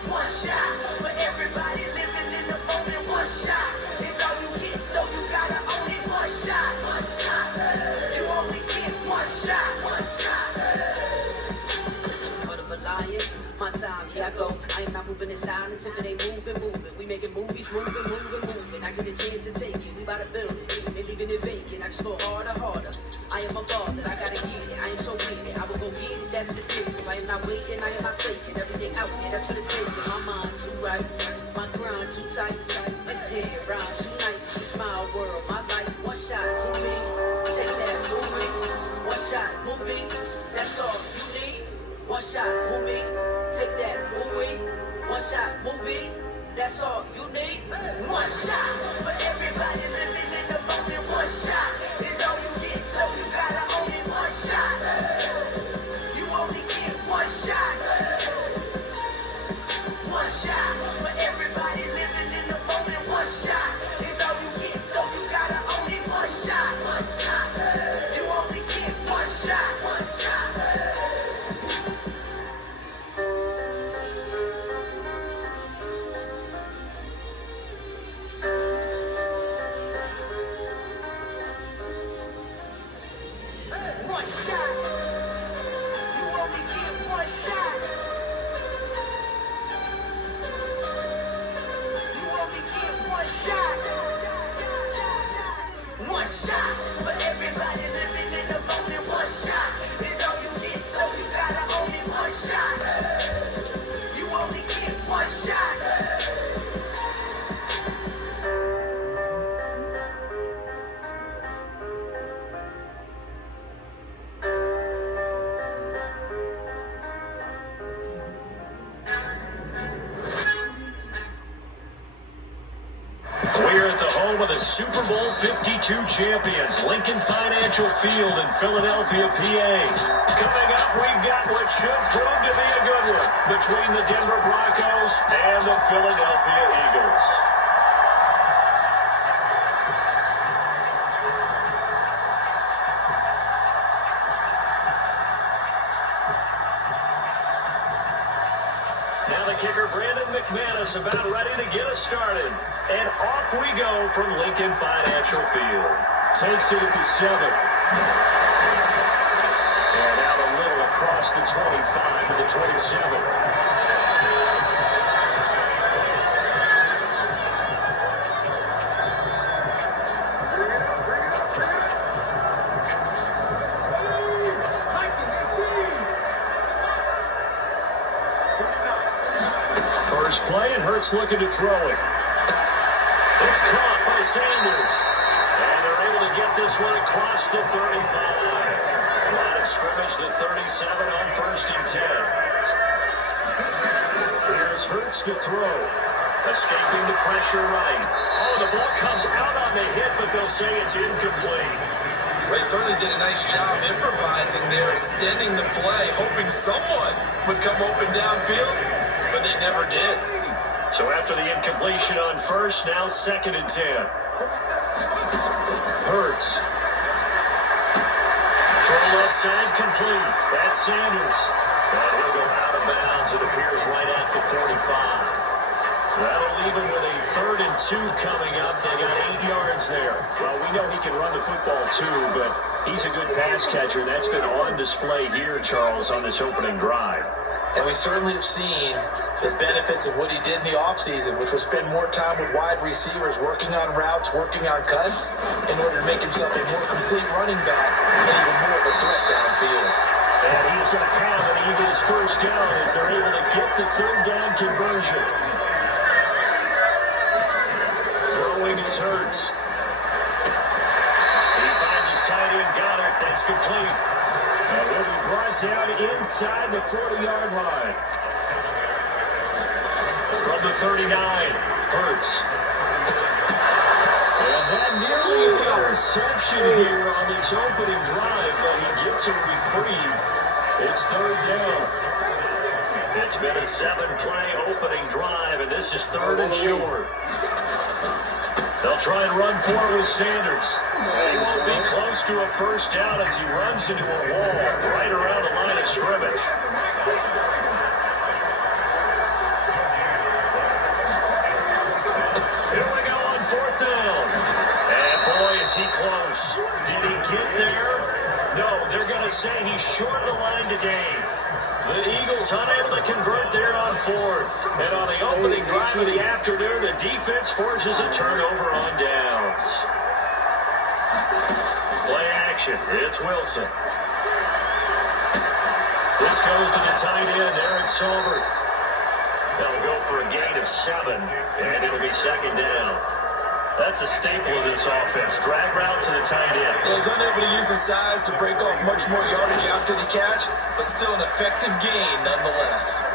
One shot for everybody living in the moment. One shot is all you get, so you gotta only one shot. You only get one shot. But of a lion, my time, here I go. I am not moving in silence. If it ain't moving. We making movies, moving. I get a chance to take it. We bout to build it, and leaving it vacant. I just go harder. I am a baller, I gotta get it. I am so with it. I will go get it. That's the difference. I am not waiting. I am not faking. Everything out there, that's what it takes. My mind too right, my grind too tight. Let's hit it, rhyme too nice. It's my world, my life. One shot, moving. Take that, moving. One shot, moving. That's all you need. One shot, moving. Take that, moving. One shot, moving. That's all you need. One shot for everybody living in the moment. One shot is all you get, so you gotta only one shot. You only get one shot. One shot for everybody living in the moment. One shot is all you get, so you gotta only one shot. You only get one shot. One shot. You only get one shot. You only get one shot. One shot for everybody living in the moment. One shot is all you get, so you gotta only one shot. You only get one shot. We're at the home of the Super Bowl 52 champions, Lincoln Financial Field in Philadelphia, PA. Coming up, we've got what should prove to be a good one between the Denver Broncos and the Philadelphia Eagles. Now the kicker, Brandon McManus, about ready to get us started. And off we go from Lincoln Financial Field. Takes it at the 7. And out a little across the 25 to the 27. First play, and Hurts looking to throw it. It's caught by Sanders. And they're able to get this one across the 35. Line of scrimmage, the 37 on 1st and 10. Here's Hurts to throw. Escaping the pressure right. Oh, the ball comes out on the hit, but they'll say it's incomplete. They certainly did a nice job improvising there, extending the play, hoping someone would come open downfield, but they never did. So after the incompletion on 1st, now 2nd and 10. Hurts. From the left side, complete. That's Sanders. And he'll go out of bounds, it appears, right at the 45. That'll leave him with a 3rd and 2 coming up. They got 8 yards there. Well, we know he can run the football too, but he's a good pass catcher. That's been on display here, Charles, on this opening drive. And we certainly have seen the benefits of what he did in the offseason, which was spend more time with wide receivers, working on routes, working on cuts, in order to make himself a more complete running back and even more of a threat downfield. And he's going to have an Eagles first down as they're able to get the 3rd down conversion. Throwing his Hurts. He finds his tight end, got it. That's complete. And he'll be brought down inside the 40-yard line. From the 39, Hurts. And that nearly an interception here on this opening drive, but he gets a reprieve It's third down. It's been a 7-play opening drive, and this is third and short. They'll try and run for it with Sanders. He won't be close to a first down as he runs into a wall right around the line of scrimmage. Here we go on fourth down. And boy, is he close. Did he get there? No, they're going to say he's short of the line to gain. The Eagles unable to convert there on fourth. And on the opening drive of the afternoon, the defense forces a turnover on downs. Play action. It's Wilson. This goes to the tight end, Aaron Solberg. They'll go for a gain of 7, and it'll be second down. That's a staple of this offense. Drag route to the tight end. He's unable to use his size to break off much more yardage after the catch, but still an effective gain nonetheless.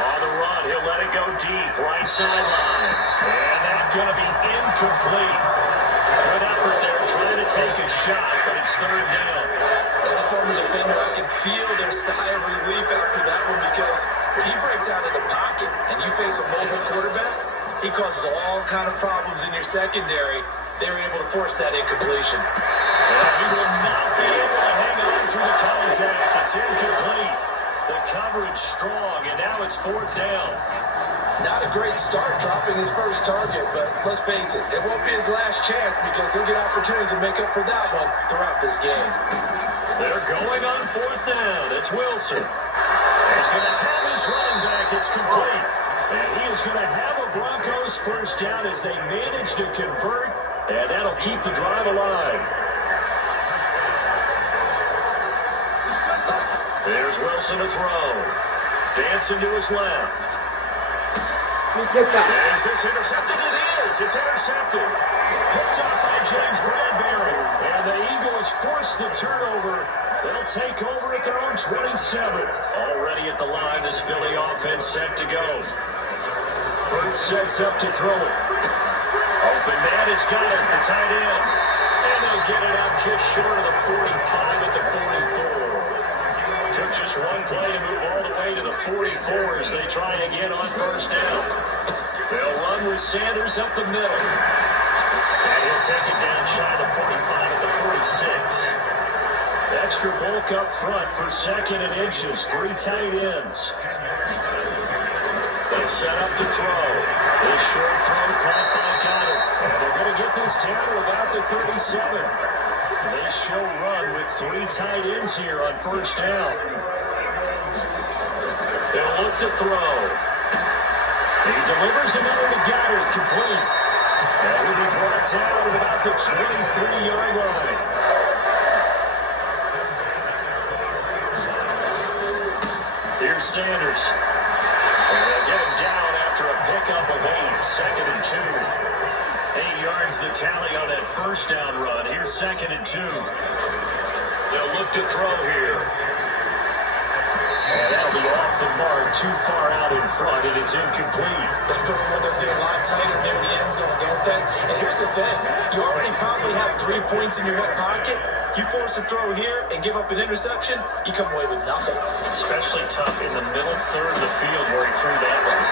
On the run, he'll let it go deep, right sideline. And that's going to be incomplete. Good effort there, trying to take a shot, but it's third down. As a former defender, I can feel their sigh of relief after that one because when he breaks out of the pocket and you face a mobile quarterback, he causes all kind of problems in your secondary. They were able to force that incompletion. He will not be able to hang on through the contact. It's incomplete. The coverage strong, and now it's fourth down. Not a great start dropping his first target, but let's face it, it won't be his last chance because he'll get opportunities to make up for that one throughout this game. They're going on fourth down. It's Wilson. He's going to have his running back. It's complete. And he is going to have a Broncos first down as they manage to convert, and that'll keep the drive alive. There's Wilson to throw. Dancing to his left. Is this intercepted? It is. It's intercepted. Picked up by James Bradbury. And the Eagles force the turnover. They'll take over at their own 27. Already at the line, this Philly offense set to go. Burt sets up to throw it. Open man has got it, the tight end. And they'll get it up just short of the 45 at the 44. Took just one play to move all the way to the 44 as they try again on first down. They'll run with Sanders up the middle. And he'll take it down shy of the 45 at the 46. Extra bulk up front for second and inches. 3 tight ends. They set up to throw. This short throw caught by Goddard. And they're going to get this down to about the 37. They show run with 3 tight ends here on first down. They'll look to throw. He delivers another to Goddard, complete. And he'll be brought down at about the 23-yard line. Here's Sanders. And they'll get him down after a pickup of 8, second and 2. 8 yards the tally on that first down run. Here's second and 2. They'll look to throw here. And that'll be off the mark, too far out in front, and it's incomplete. Those throwing windows get a lot tighter near the end zone, don't they? And here's the thing. You already probably have 3 points in your hip pocket. You force a throw here and give up an interception, you come away with nothing. Especially tough in the middle third of the field where he threw that one.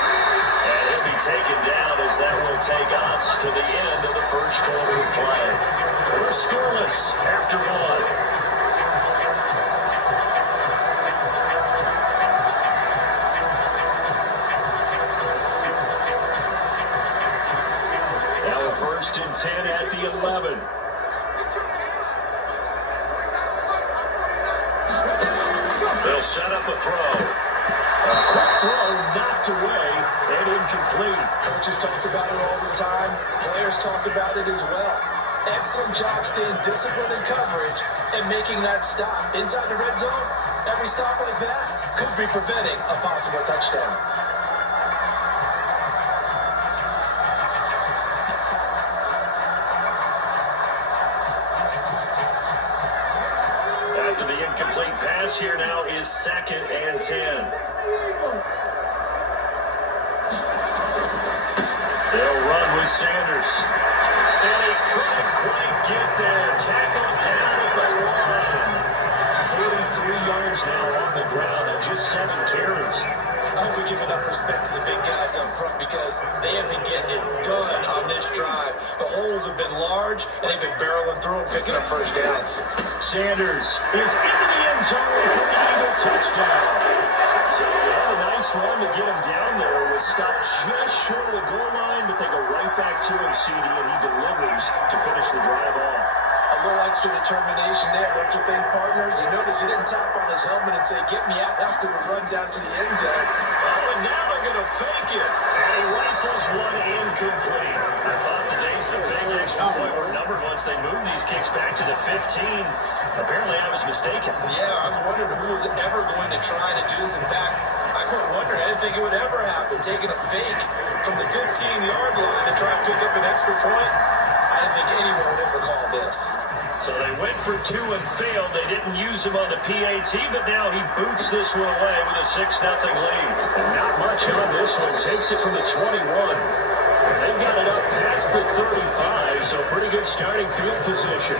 And he'll be taken down as that will take us to the end of the first quarter of play. We're scoreless after 1. Now a first and 10 at the 11. They'll set up a throw. A quick throw knocked away and incomplete. Coaches talk about it all the time. Players talk about it as well. Excellent job staying disciplined in coverage and making that stop. Inside the red zone, every stop like that could be preventing a possible touchdown. After the incomplete pass, here now is second and 10. They'll run with Sanders. And he couldn't quite get there. Tackled down at the 1. 43 yards respect to the big guys up front because they have been getting it done on this drive. The holes have been large, and they've been barreling through and picking up first downs. Sanders is into the end zone for the Eagle touchdown. So they had a nice run to get him down there. Was stopped just short of the goal line, but they go right back to him, CD, and he delivers to finish the drive off. A little extra determination there, don't you think, partner? You notice he didn't tap on his helmet and say, get me out after the run down to the end zone. Oh, and now they're going to fake it. And he rifles one incomplete. I thought the days of fake extra point were numbered once they moved these kicks back to the 15. Apparently, I was mistaken. Yeah, I was wondering who was ever going to try to do this. In fact, I quite wondered. I didn't think it would ever happen. Taking a fake from the 15-yard line to try and pick up an extra point. I didn't think anyone would ever call this. So they went for two and failed. They didn't use him on the PAT, but now he boots this one away with a 6-0 lead. And not much on this one. Takes it from the 21. They've got it up past the 35, so pretty good starting field position.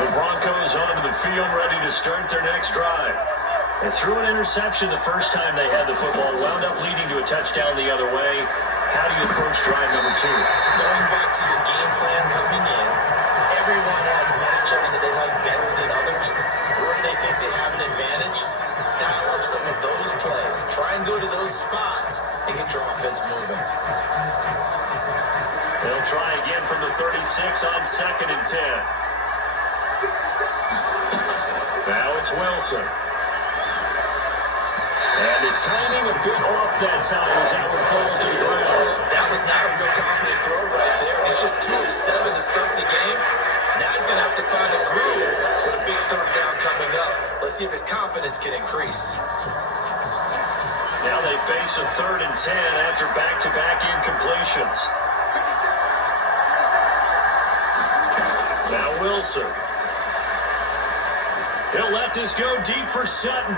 The Broncos onto the field, ready to start their next drive. They threw an interception the first time they had the football, wound up leading to a touchdown the other way. How do you approach drive number 2? Going back to your game plan coming in, everyone has matchups that they like better than others. Where they think they have an advantage, dial up some of those plays. Try and go to those spots and get your offense moving. They'll try again from the 36 on 2nd and 10. Now it's Wilson. And the timing a bit off that time as that one falls to the ground. That was not a real confident throw right there. It's just 2 of 7 to start the game. Now he's going to have to find a groove with a big third down coming up. Let's see if his confidence can increase. Now they face a 3rd and 10 after back-to-back incompletions. Now Wilson. He'll let this go deep for Sutton.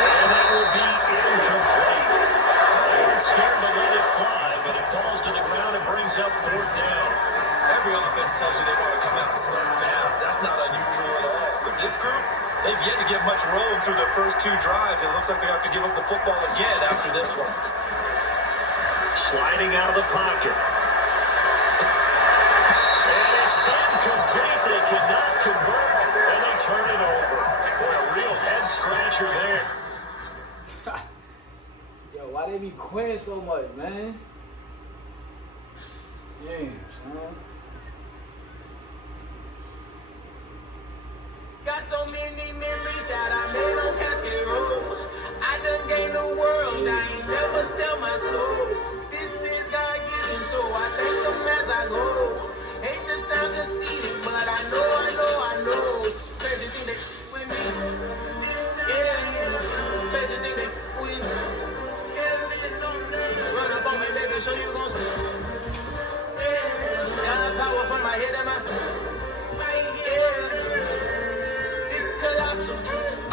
And that will be incomplete. They were scared to let it fly, but it falls to the ground and brings up 4th down. Every offense tells you they want to come out and start fast. That's not unusual at all. But this group, they've yet to get much rolling through their first 2 drives. It looks like they have to give up the football again after this one. Sliding out of the pocket. And it's incomplete. They cannot convert, and they turn it over. Boy, a real head-scratcher there. Yo, why they be quitting so much, man? Damn, son. Got so many memories that I made on Casket Road. I done gained the world, I ain't never sell my soul. This is God-given, so I thank them as I go. Hate to sound conceited, but I know. Crazy thing that with me. Yeah, crazy thing that with me. Run up on me, baby, show you gon' see. Yeah, got power from my head and my feet. Yeah, this colossal.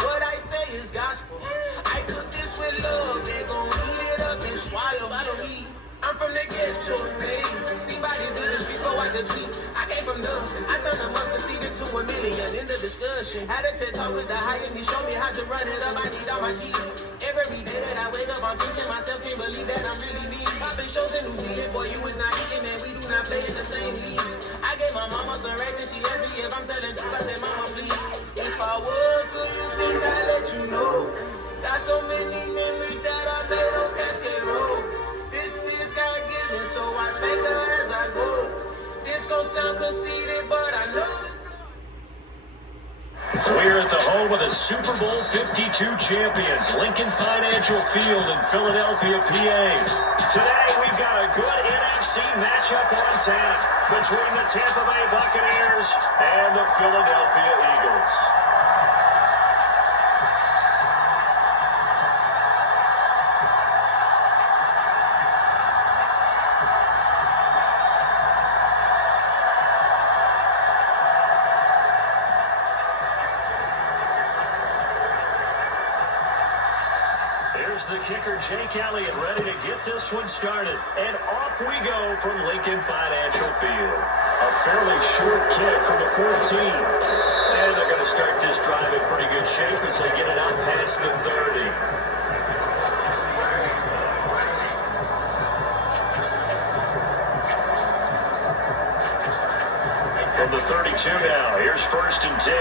What I say is gospel. I cook this with love, they gon' eat it up and swallow. I don't eat. I'm from the ghetto, baby. See bodies in the streets, so I can tweet. I came from nothing. I turned a mustard seed into a million. In the discussion, had a TED talk with the high and he showed me how to run it up. I need all my sheets. Every day that I wake up, I'm teaching myself. Can't believe that I'm really me. Popping shows in New Zealand, boy, you was not eating, man. We do not play in the same league. I gave my mama some racks and she asked me if I'm selling drugs. I said, Mama, please. If I was, do you think I'd let you know? Got so many memories that I made on Cascade Road. This is God-given, so I thank her as I go. This gon' sound conceited, but I know. We're at the home of the Super Bowl 52 champions, Lincoln Financial Field in Philadelphia, PA. Today, we've got a good NFC matchup on tap between the Tampa Bay Buccaneers and the Philadelphia Eagles. The kicker, Jake Elliott, ready to get this one started. And off we go from Lincoln Financial Field. A fairly short kick from the 14. And they're going to start this drive in pretty good shape as they get it out past the 30. From the 32 now, here's 1st and 10.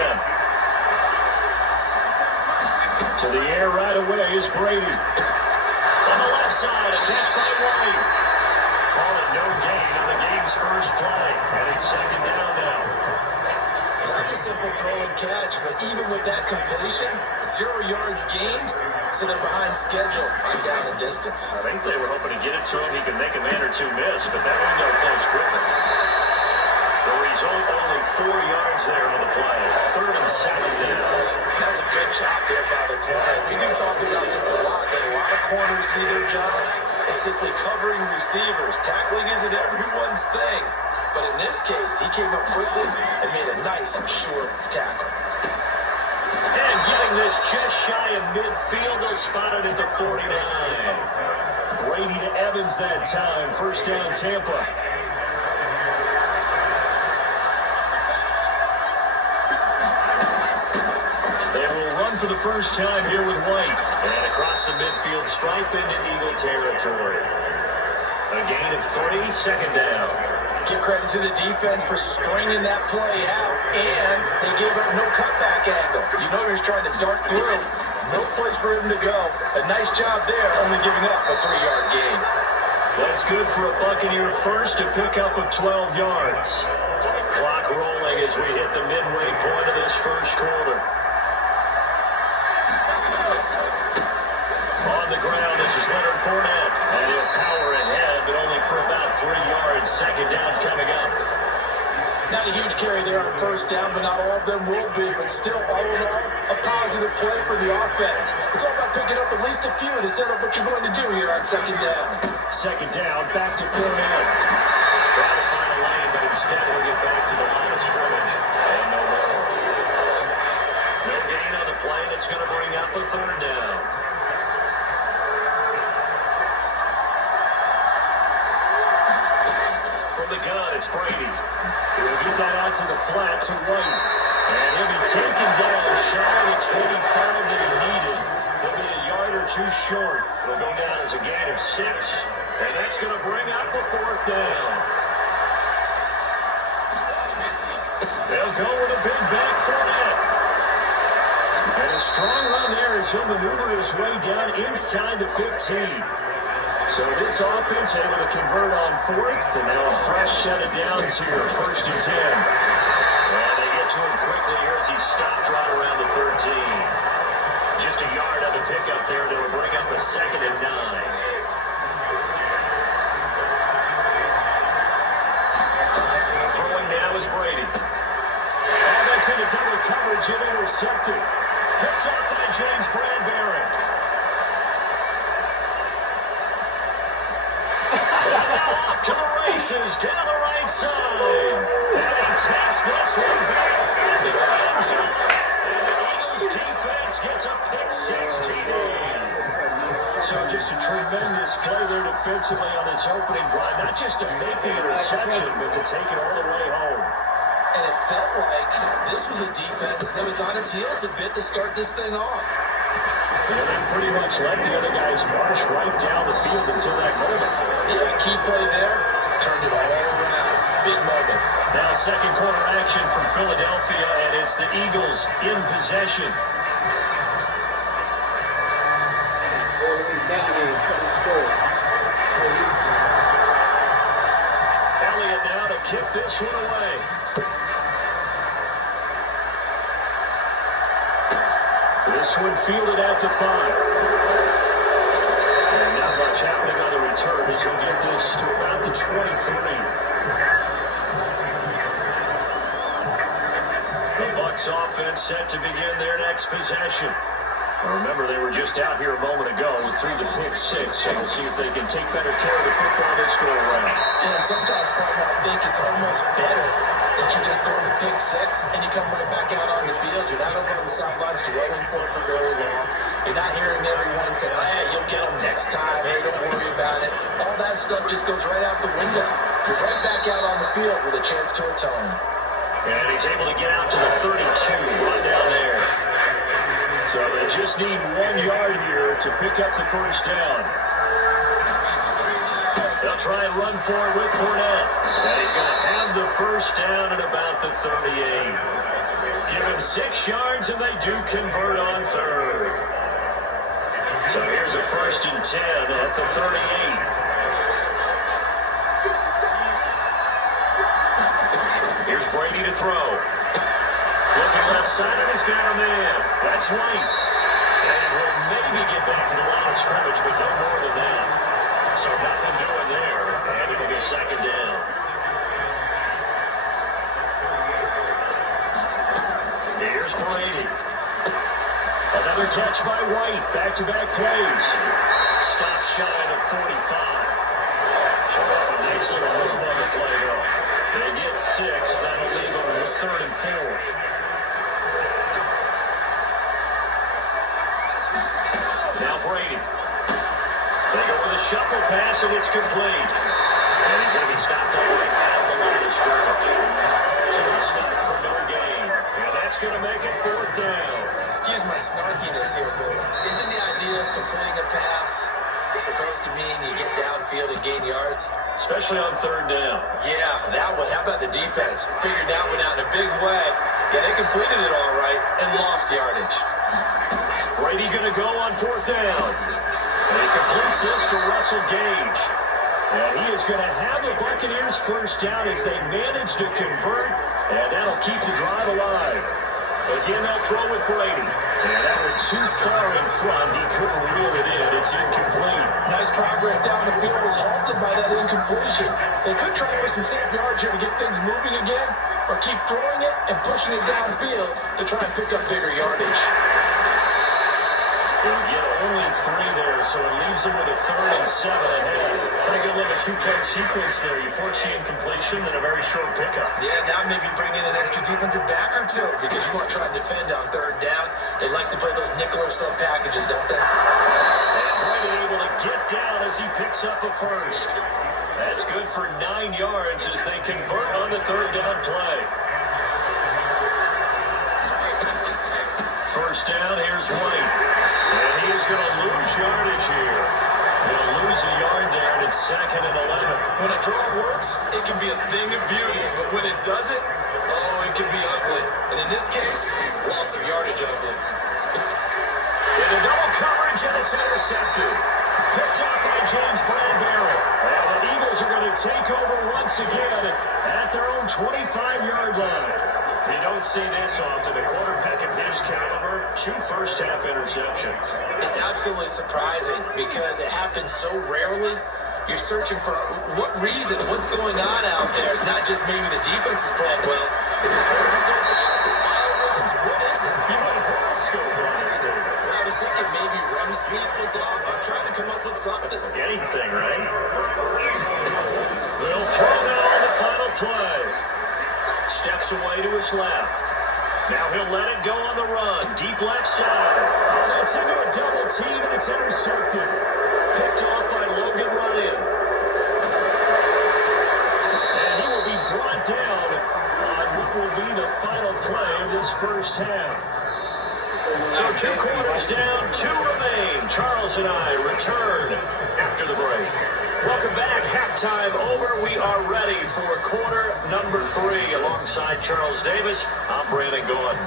To the air right away is Brady. On the left side, a catch by White. Call it no gain on the game's first play. And it's 2nd down now. That's a simple throw and catch, but even with that completion, 0 yards gained, so they're behind schedule on down and distance. I think they were hoping to get it to him. He could make a man or two miss, but that window closed quickly. The result, only 4 yards there on the play. 3rd and 7 now. That's a good job there by the corner. We do talk about this a lot, that a lot of corners see their job as simply covering receivers. Tackling isn't everyone's thing. But in this case, he came up quickly and made a nice, short tackle. And getting this just shy of midfield, they'll spot it at the 49. Brady to Evans that time. 1st down, Tampa. They will run for the first time here with White. And across the midfield stripe into Eagle territory. A gain of 3, 2nd down. Give credit to the defense for stringing that play out, and they gave up no cutback angle. You know he was trying to dart through. No place for him to go. A nice job there, only giving up a 3-yard gain. That's good for a Buccaneer first, a pickup of 12 yards. Clock rolling as we hit the midway point of this first quarter. On the ground, this is Leonard Fournette, and he'll power ahead, but only for about 3 yards. 2nd down coming up. Not a huge carry there on 1st down, but not all of them will be. But still, all in all, a positive play for the offense. It's all about picking up at least a few to set up what you're going to do here on 2nd down. 2nd down, back to Fournette. Trying to find a lane, but instead we'll get back to the line of scrimmage. And no more. No gain on the play. That's going to bring up a 3rd down. From the gun, it's Brady. He'll get that out to the flat to White. And he'll be taken down shy of the 25 that he needed. He'll be a yard or 2 short. It'll go down as a gain of 6. And that's going to bring up a 4th down. They'll go with a big back Fournette. And a strong run there as he'll maneuver his way down inside the 15. So this offense able to convert on 4th, and now a fresh set of downs here, 1st and 10. And they get to him quickly here as he stopped right around the 13. Just a yard on the pickup there, and it'll bring up a 2nd and 9. Throwing now is Brady. Oh, that's into double coverage and intercepted. Picked up by James Bradbury. To the races, down the right side. And he takes this one back into the end zone. And the Eagles defense gets a pick 6 TD. So just a tremendous play there defensively on this opening drive. Not just to make the interception, but to take it all the way home. And it felt like this was a defense that was on its heels a bit to start this thing off. Yeah, they pretty much let the other guys march right down the field until that moment. Yeah, key play there, turned it all around. Big moment. Now 2nd quarter action from Philadelphia, and it's the Eagles in possession. Elliott now to kick this one away. This one fielded at the 5. And not much happening on the return as he'll get this to about the 23. The Bucs offense set to begin their next possession. Remember, they were just out here a moment ago through the pick 6, so we'll see if they can take better care of the football this go around. And sometimes, partner, I think it's almost better that you just throw the pick 6 and you come right back out on the field. You're not over on the sidelines dwelling for it for very long. You're not hearing everyone say, hey, you'll get them next time. Hey, don't worry about it. All that stuff just goes right out the window. You're right back out on the field with a chance to atone. And he's able to get out to the 32, run down there. So they just need 1 yard here to pick up the first down. They'll try and run for it with Fournette. And he's going to have the first down at about the 38. Give him 6 yards, and they do convert on third. So here's a 1st and 10 at the 38. Here's Brady to throw. Looking left side, and he's got a man. That's White. And he'll maybe get back to the line of scrimmage, but no more than that. So nothing doing there, and it'll be 2nd down. Here's Brady. Another catch by White. Back-to-back plays. Stop shy of 45. Showed off a nice little move on the play, though. They get 6. That'll leave them with 3rd and 4. Now Brady. They go with a shuffle pass, and it's complete. And he's going to be stopped all the way out the line of scrimmage. So he's stopped for no gain. And that's going to make it 4th down. Excuse my snarkiness here, but isn't the idea of completing a pass supposed to mean you get downfield and gain yards? Especially on 3rd down. Yeah, that one. How about the defense? Figured that one out in a big way. Yeah, they completed it all right and lost yardage. Brady going to go on 4th down. And he completes this to Russell Gage. And he is going to have the Buccaneers first down as they manage to convert. And that'll keep the drive alive. Again, they'll throw with Brady. And that one too far in front. He couldn't reel it in. It's incomplete. Nice progress down the field was halted by that incompletion. They could try for some safe yards here to get things moving again, or keep throwing it and pushing it downfield to try and pick up bigger yardage. They'll get only 3 there, so it leaves them with a 3rd and 7 ahead. Pretty good little 2-play sequence there. You force the incompletion, then a very short pickup. Yeah, now maybe bring in an extra defensive back or two because you want to try and defend on 3rd down. They like to play those nickel or sub packages, don't they? And Brady able to get down as he picks up a 1st. That's good for 9 yards as they convert on the 3rd down play. 1st down, here's White. And he's going to lose yardage here. He'll lose a yard there, and it's 2nd and 11. When a draw works, it can be a thing of beauty. But when it doesn't, oh, it can be ugly. And in this case, loss of yardage ugly. In a double coverage, and it's intercepted. Picked up by James Bradbury. And the Eagles are going to take over once again at their own 25-yard line. You don't see this often. A quarterback of his caliber, 2 first-half interceptions. It's absolutely surprising because it happens so rarely. You're searching for what reason, what's going on out there. It's not just maybe the defense is playing well. Is his horoscope off? Is biorhythms? What is it? You went horoscope on this, David. I was thinking maybe REM sleep was off. I'm trying to come up with something. Anything, right? They'll throw now on the final play. Steps away to his left. Now he'll let it go on the run. Deep left side. Oh, that's into a double team, and it's intercepted. Picked off by Logan Ryan. And he will be brought down on what will be the final play of this first half. So 2 quarters down, 2 remain. Charles and I return after the break. Welcome back. Halftime over. We are ready for quarter number 3. Alongside Charles Davis, I'm Brandon Gordon.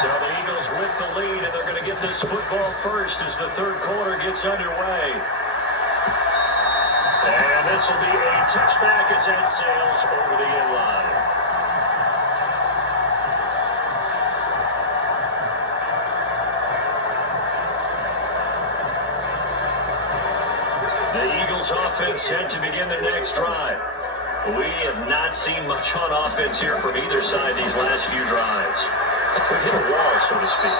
So the Eagles with the lead, and they're going to get this football first as the 3rd quarter gets underway. And this will be a touchback as that sails over the end line. The Eagles offense set to begin their next drive. We have not seen much on offense here from either side these last few drives. We've hit a wall, so to speak.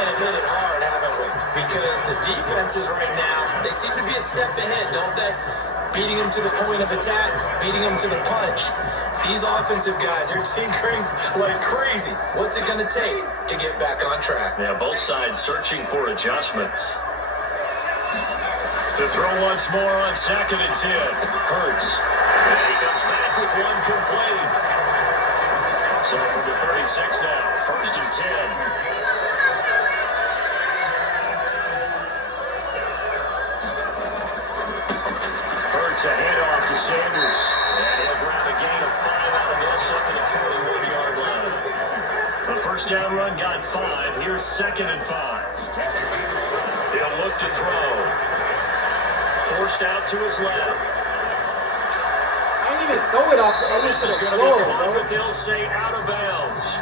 And have hit it hard, haven't we? Because the defenses right now, they seem to be a step ahead, don't they? Beating them to the point of attack, beating them to the punch. These offensive guys are tinkering like crazy. What's it going to take to get back on track? Yeah, both sides searching for adjustments. To throw once more on 2nd and 10. Hurts. And he comes back with one complete. So from the 36 now, 1st and 10. Hurts a handoff to Sanders. And he'll grab a gain of 5 out of this up to the 41-yard line. The first down run got 5. Here's 2nd and 5. He'll look to throw. Forced out to his left. I didn't even throw it off. This is going to be caught, but they'll stay out of bounds.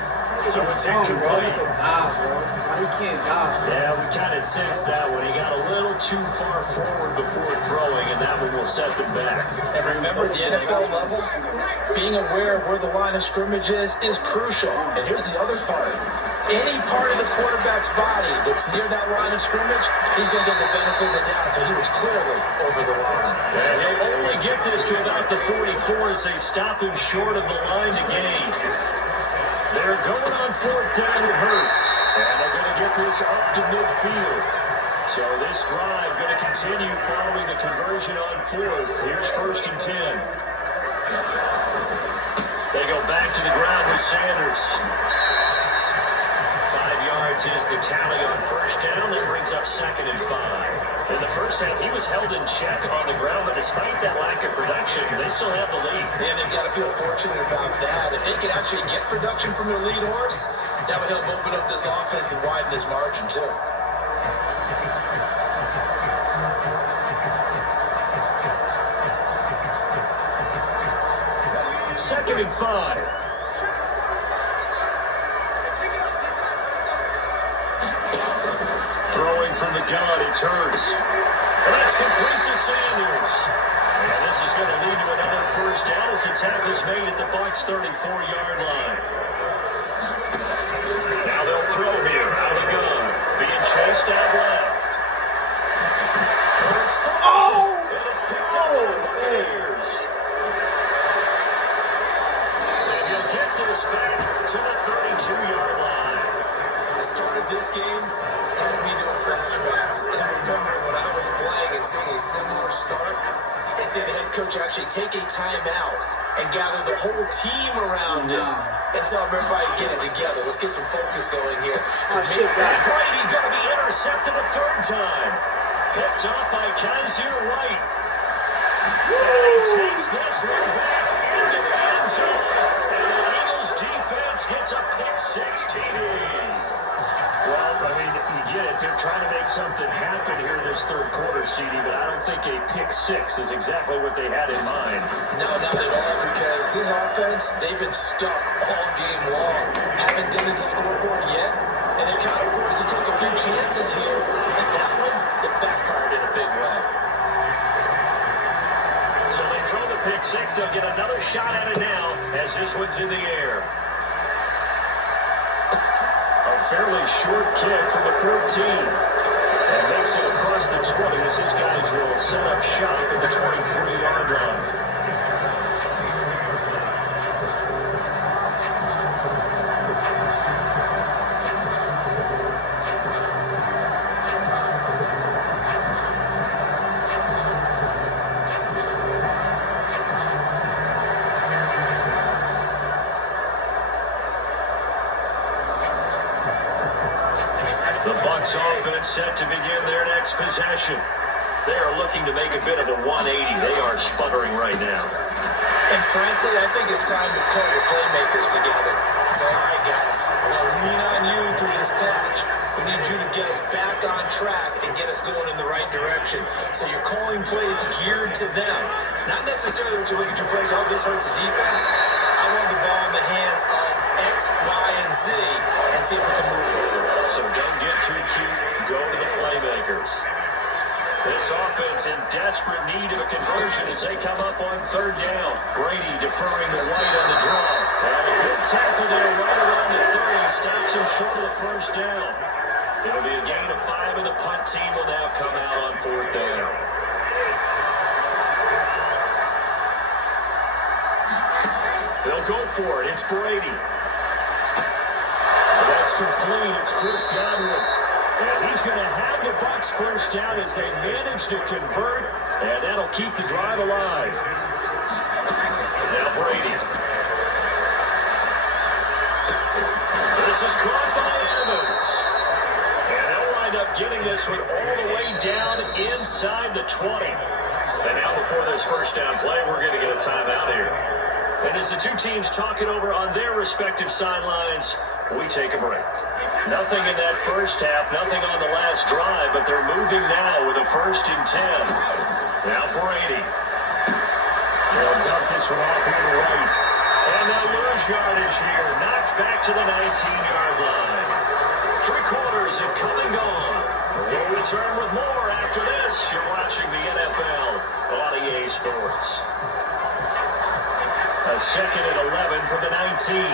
So it's incomplete. Why he can't dive? Yeah, we kind of sensed that one. He got a little too far forward before throwing, and that one will set them back. And remember, the NFL level, being aware of where the line of scrimmage is crucial. And here's the other part. Any part of the quarterback's body that's near that line of scrimmage, he's going to get the benefit of the doubt. So he was clearly over the line. And he'll only get this to about the 44 as they stop him short of the line to gain. They're going on 4th down with Hurts. And they're going to get this up to midfield. So this drive going to continue following the conversion on 4th. Here's 1st and 10. They go back to the ground with Sanders. 5 yards is the tally on 1st down. That brings up 2nd and 5. In the first half, he was held in check on the ground, but despite that lack of production, they still have the lead. And they've got to feel fortunate about that. If they can actually get production from their lead horse, that would help open up this offense and widen this margin, too. Second and 5. Throwing from the gun, it's Hurts. And that's complete to Sanders. And this is going to lead to another 1st down as the tackle's made at the Bucs' 34-yard line. Now they'll throw here out of the gun. Being chased out left. Hurts throws it, and it's picked up by the Bears. And he'll get this back to the 32-yard line. The start of this game has me doing flashbacks. And remembering when I was playing and seeing a similar start, and seeing the head coach actually take a timeout and gather the whole team around him and tell everybody, get it together. Let's get some focus going here. Brady going to be intercepted a 3rd time. Picked up by Kaiser White. And he takes this one back into the end zone. And the Eagles defense gets a pick 6 TD. Well, I mean, you get it. They're trying to make something happen here this 3rd quarter, CD, but I don't think a pick 6 is exactly what they had in mind. No, not at all, because this offense, they've been stuck all game long. Haven't done it to scoreboard yet, and they're kind of forced to take a few chances here. And that one, it backfired in a big way. So they throw the pick 6. They'll get another shot at it now as this one's in the air. Fairly short kick from the 14. And makes it across the 20 as his guys will set up shop at the 23-yard line. The Bucs offense set to begin their next possession. They are looking to make a bit of a 180. They are sputtering right now. And frankly, I think it's time to pull your playmakers together. Say, all right, guys, we're going to lean on you through this patch. We need you to get us back on track and get us going in the right direction. So you're calling plays geared to them. Not necessarily what you look at your plays, oh, this hurts the defense. I want the ball in the hands of X, Y, and Z and see if we can move forward. So don't get too cute. Go to the playmakers. This offense in desperate need of a conversion as they come up on 3rd down. Brady deferring the White on the draw. And a good tackle there right around the 30. Stops him short of the 1st down. It'll be a gain of 5, and the punt team will now come out on 4th down. They'll go for it. It's Brady. That's complete. It's Chris Godwin. And he's going to have the Bucs first down as they manage to convert, and that'll keep the drive alive. Now Brady. This is caught by Evans. And they'll wind up getting this one all the way down inside the 20. And now before this first down play, we're going to get a timeout here. And as the two teams talk it over on their respective sidelines, we take a break. Nothing in that first half, nothing on the last drive, but they're moving now with a 1st and 10. Now Brady. They'll dump this one off here to right. And they'll lose yardage here. Knocked back to the 19-yard line. 3 quarters have come and gone. We'll return with more after this. You're watching the NFL on EA Sports. A 2nd and 11 from the 19.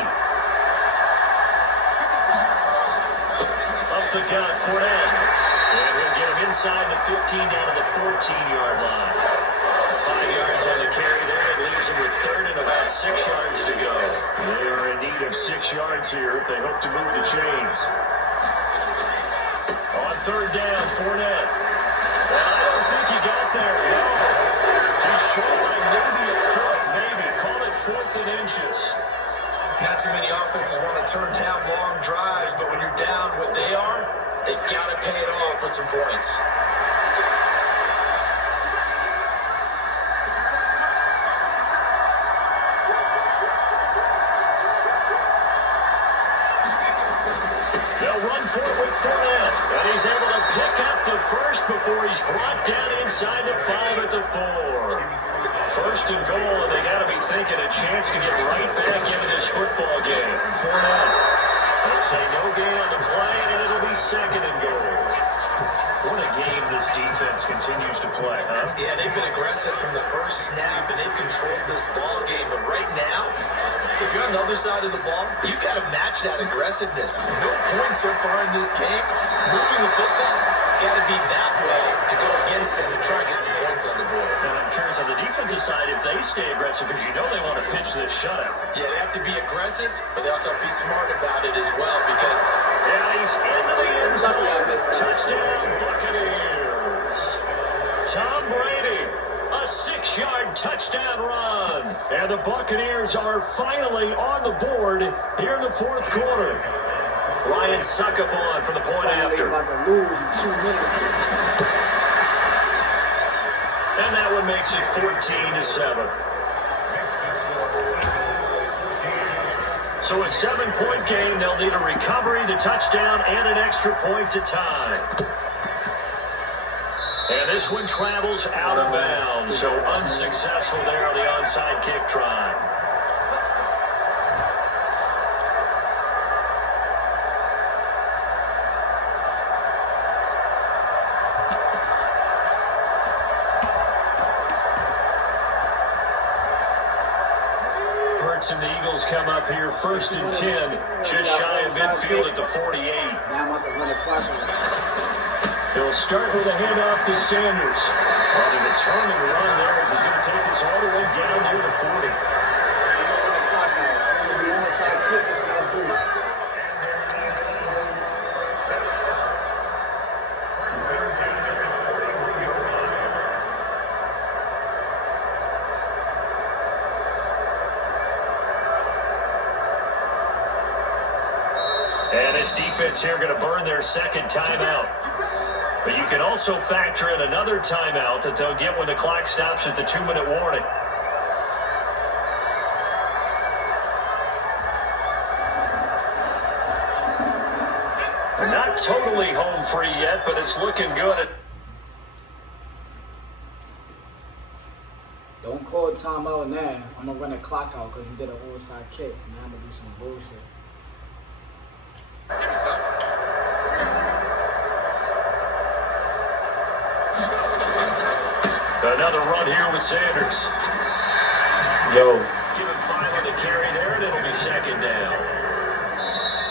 Up the gut, Fournette. And we'll get him inside the 15 down to the 14-yard line. 5 yards on the carry there. It leaves him with 3rd and about 6 yards to go. They are in need of 6 yards here if they hope to move the chains. On 3rd down, Fournette. Well, I don't think he got there. No. Deshaun, maybe a foot, maybe. Call it 4th and inches. Not too many offenses want to turn down long drives, but when you're down what they are, they've got to pay it off with some points. They'll run for it with Fournette, and he's able to pick up the first before he's brought down inside the 5 at the 4. 1st and goal, and they got to be thinking a chance to get right back into this football game. Fournette, they say no gain on the play, and it'll be 2nd and goal. What a game this defense continues to play, huh? Yeah, they've been aggressive from the first snap, and they've controlled this ball game. But right now, if you're on the other side of the ball, you got to match that aggressiveness. No points so far in this game. Moving the football, got to be that way to go against them and try and get some points on the board. And I'm curious on the defensive side if they stay aggressive, because you know they want to pitch this shutout. Yeah, they have to be aggressive, but they also have to be smart about it as well, because he's into the end zone. Touchdown, Buccaneers. Tom Brady, a 6-yard touchdown run. And the Buccaneers are finally on the board here in the 4th quarter. Ryan Succop for the point after. And that one makes it 14-7. So a 7-point game, they'll need a recovery, the touchdown, and an extra point to tie. And this one travels out of bounds, so unsuccessful there on the onside kick try. And the Eagles come up here 1st and 10, just shy of midfield at the 48. They'll start with a handoff to Sanders. On a determined run there as he's going to take this all the way down near the 40. And this defense here going to burn their 2nd timeout. But you can also factor in another timeout that they'll get when the clock stops at the 2-minute warning. They're not totally home free yet, but it's looking good. Don't call timeout now. I'm going to run the clock out because you did an onside kick. Now I'm going to do some bullshit. Another run here with Sanders. Yo. Give him 5 on the carry there, and it'll be 2nd down.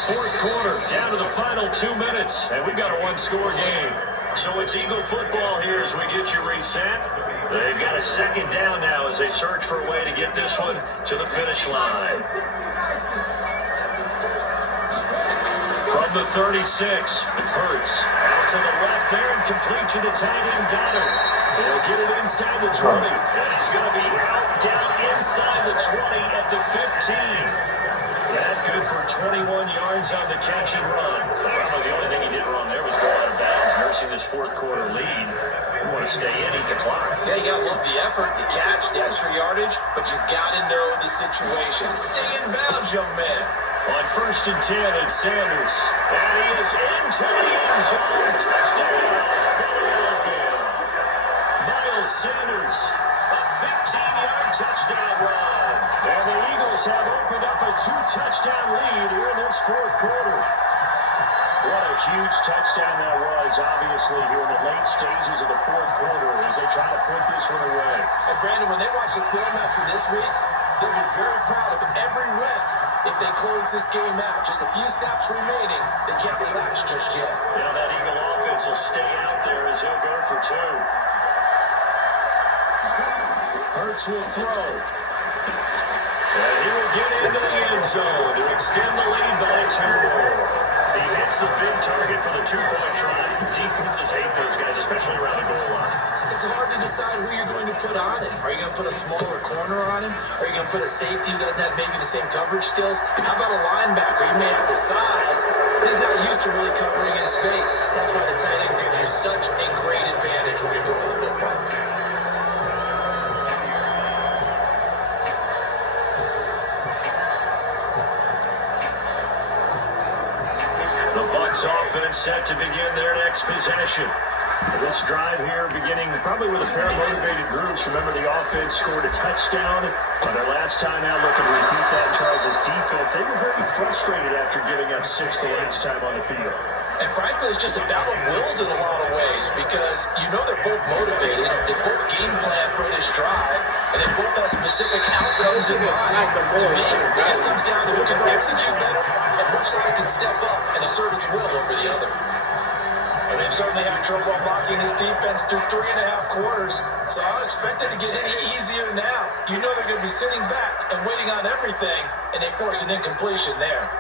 4th quarter, down to the final 2 minutes, and we've got a 1-score game. So it's Eagle football here as we get you reset. They've got a 2nd down now as they search for a way to get this one to the finish line. From the 36. Hurts out to the left there and complete to the tight end Goddard. They'll get it inside the 20. And he's going to be out down inside the 20 at the 15. That good for 21 yards on the catch and run. Probably the only thing he did wrong there was go out of bounds, nursing his fourth quarter lead. You want to stay in, eat the clock. Yeah, you got to love the effort, the catch, the extra yardage, but you got to know the situation. Stay in bounds, young man. On 1st and 10, it's Sanders. And he is into the end zone. Touchdown, Philadelphia. Miles Sanders, a 15-yard touchdown run. And the Eagles have opened up a 2-touchdown lead here in this fourth quarter. What a huge touchdown that was, obviously, here in the late stages of the fourth quarter as they try to put this one away. And Brandon, when they watch the film after this week, they'll be very proud of every rep if they close this game out. Just a few snaps remaining, they can't relax just yet. You know, that Eagle offense will stay out there as he'll go for 2. Hurts will throw. And he will get into the end zone to extend the lead by 2 more. He hits the big target for the 2-point try. Defenses hate those guys, especially around the goal line. It's hard to decide who you're going to put on him. Are you going to put a smaller corner on him? Are you going to put a safety who doesn't have maybe the same coverage skills? How about a linebacker? He may have the size, but he's not used to really covering in space. That's why the tight end gives you such a great advantage when you're throwing the football. Offense set to begin their next possession. This drive here beginning probably with a pair of motivated groups. Remember, the offense scored a touchdown on their last time out. Looking to repeat that. Charles' defense, they were very frustrated after giving up 6 the last time on the field. And frankly, it's just a battle of wills in a lot of ways because you know they're both motivated. They both game plan for this drive, and they both have specific outcomes in mind. To me, it just comes down to who can execute better and which side can step up and assert its will over the other. And they've certainly had trouble unlocking this defense through 3.5 quarters, so I don't expect it to get any easier now. You know they're going to be sitting back and waiting on everything, and they force an incompletion there.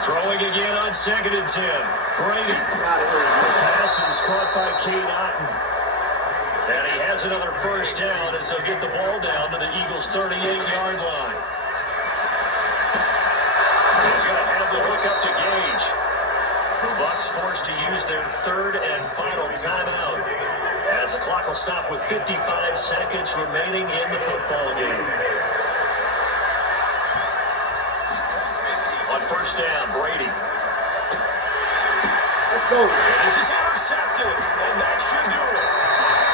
Throwing again on 2nd and 10. Brady. The pass is caught by Cade Otton. And he has another first down as they'll get the ball down to the Eagles' 38-yard line. He's going to have the hook up to Gage. The Bucs forced to use their 3rd and final timeout as the clock will stop with 55 seconds remaining in the football game. On 1st down, Brady. Let's go. This is intercepted, and that should do it.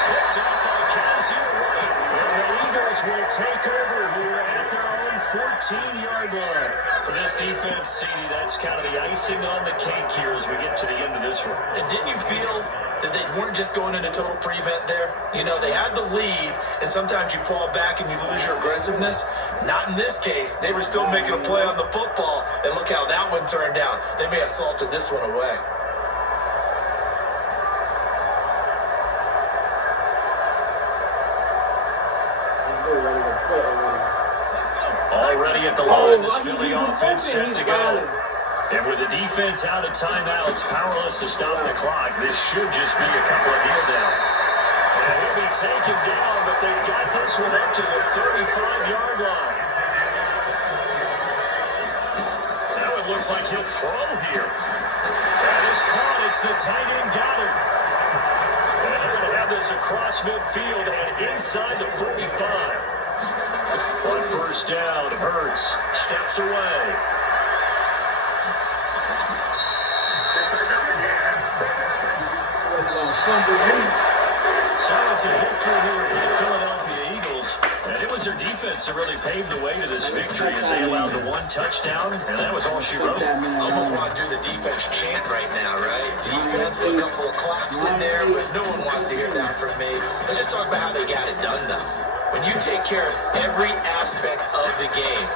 Picked up by Kazir White. And the Eagles will take over here at their own 14-yard line. For this defense, CD, that's kind of the icing on the cake here as we get to the end of this one. And didn't you feel that they weren't just going into total prevent there? You know, they had the lead, and sometimes you fall back and you lose your aggressiveness. Not in this case. They were still making a play on the football, and look how that one turned out. They may have salted this one away. Already at the line, this Philly offense set to go. And with the defense out of timeouts, powerless to stop the clock, this should just be a couple of kneel downs. And he'll be taken down, but they got this one up to the 35-yard line. Now it looks like he'll throw here. That is caught. It's the tight end Goddard. And they're going to have this across midfield and inside the 45. On 1st down, Hurts steps away. So it's a victory here for the Philadelphia Eagles. And it was their defense that really paved the way to this victory as they allowed the 1 touchdown, and that was all she wrote. Almost want to do the defense chant right now, right? Defense, with a couple of claps in there, but no one wants to hear that from me. Let's just talk about how they got it done, though. When you take care of every aspect of the game,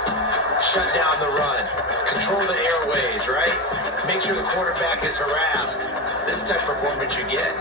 shut down the run, control the airways, right? Make sure the quarterback is harassed. This type of performance you get.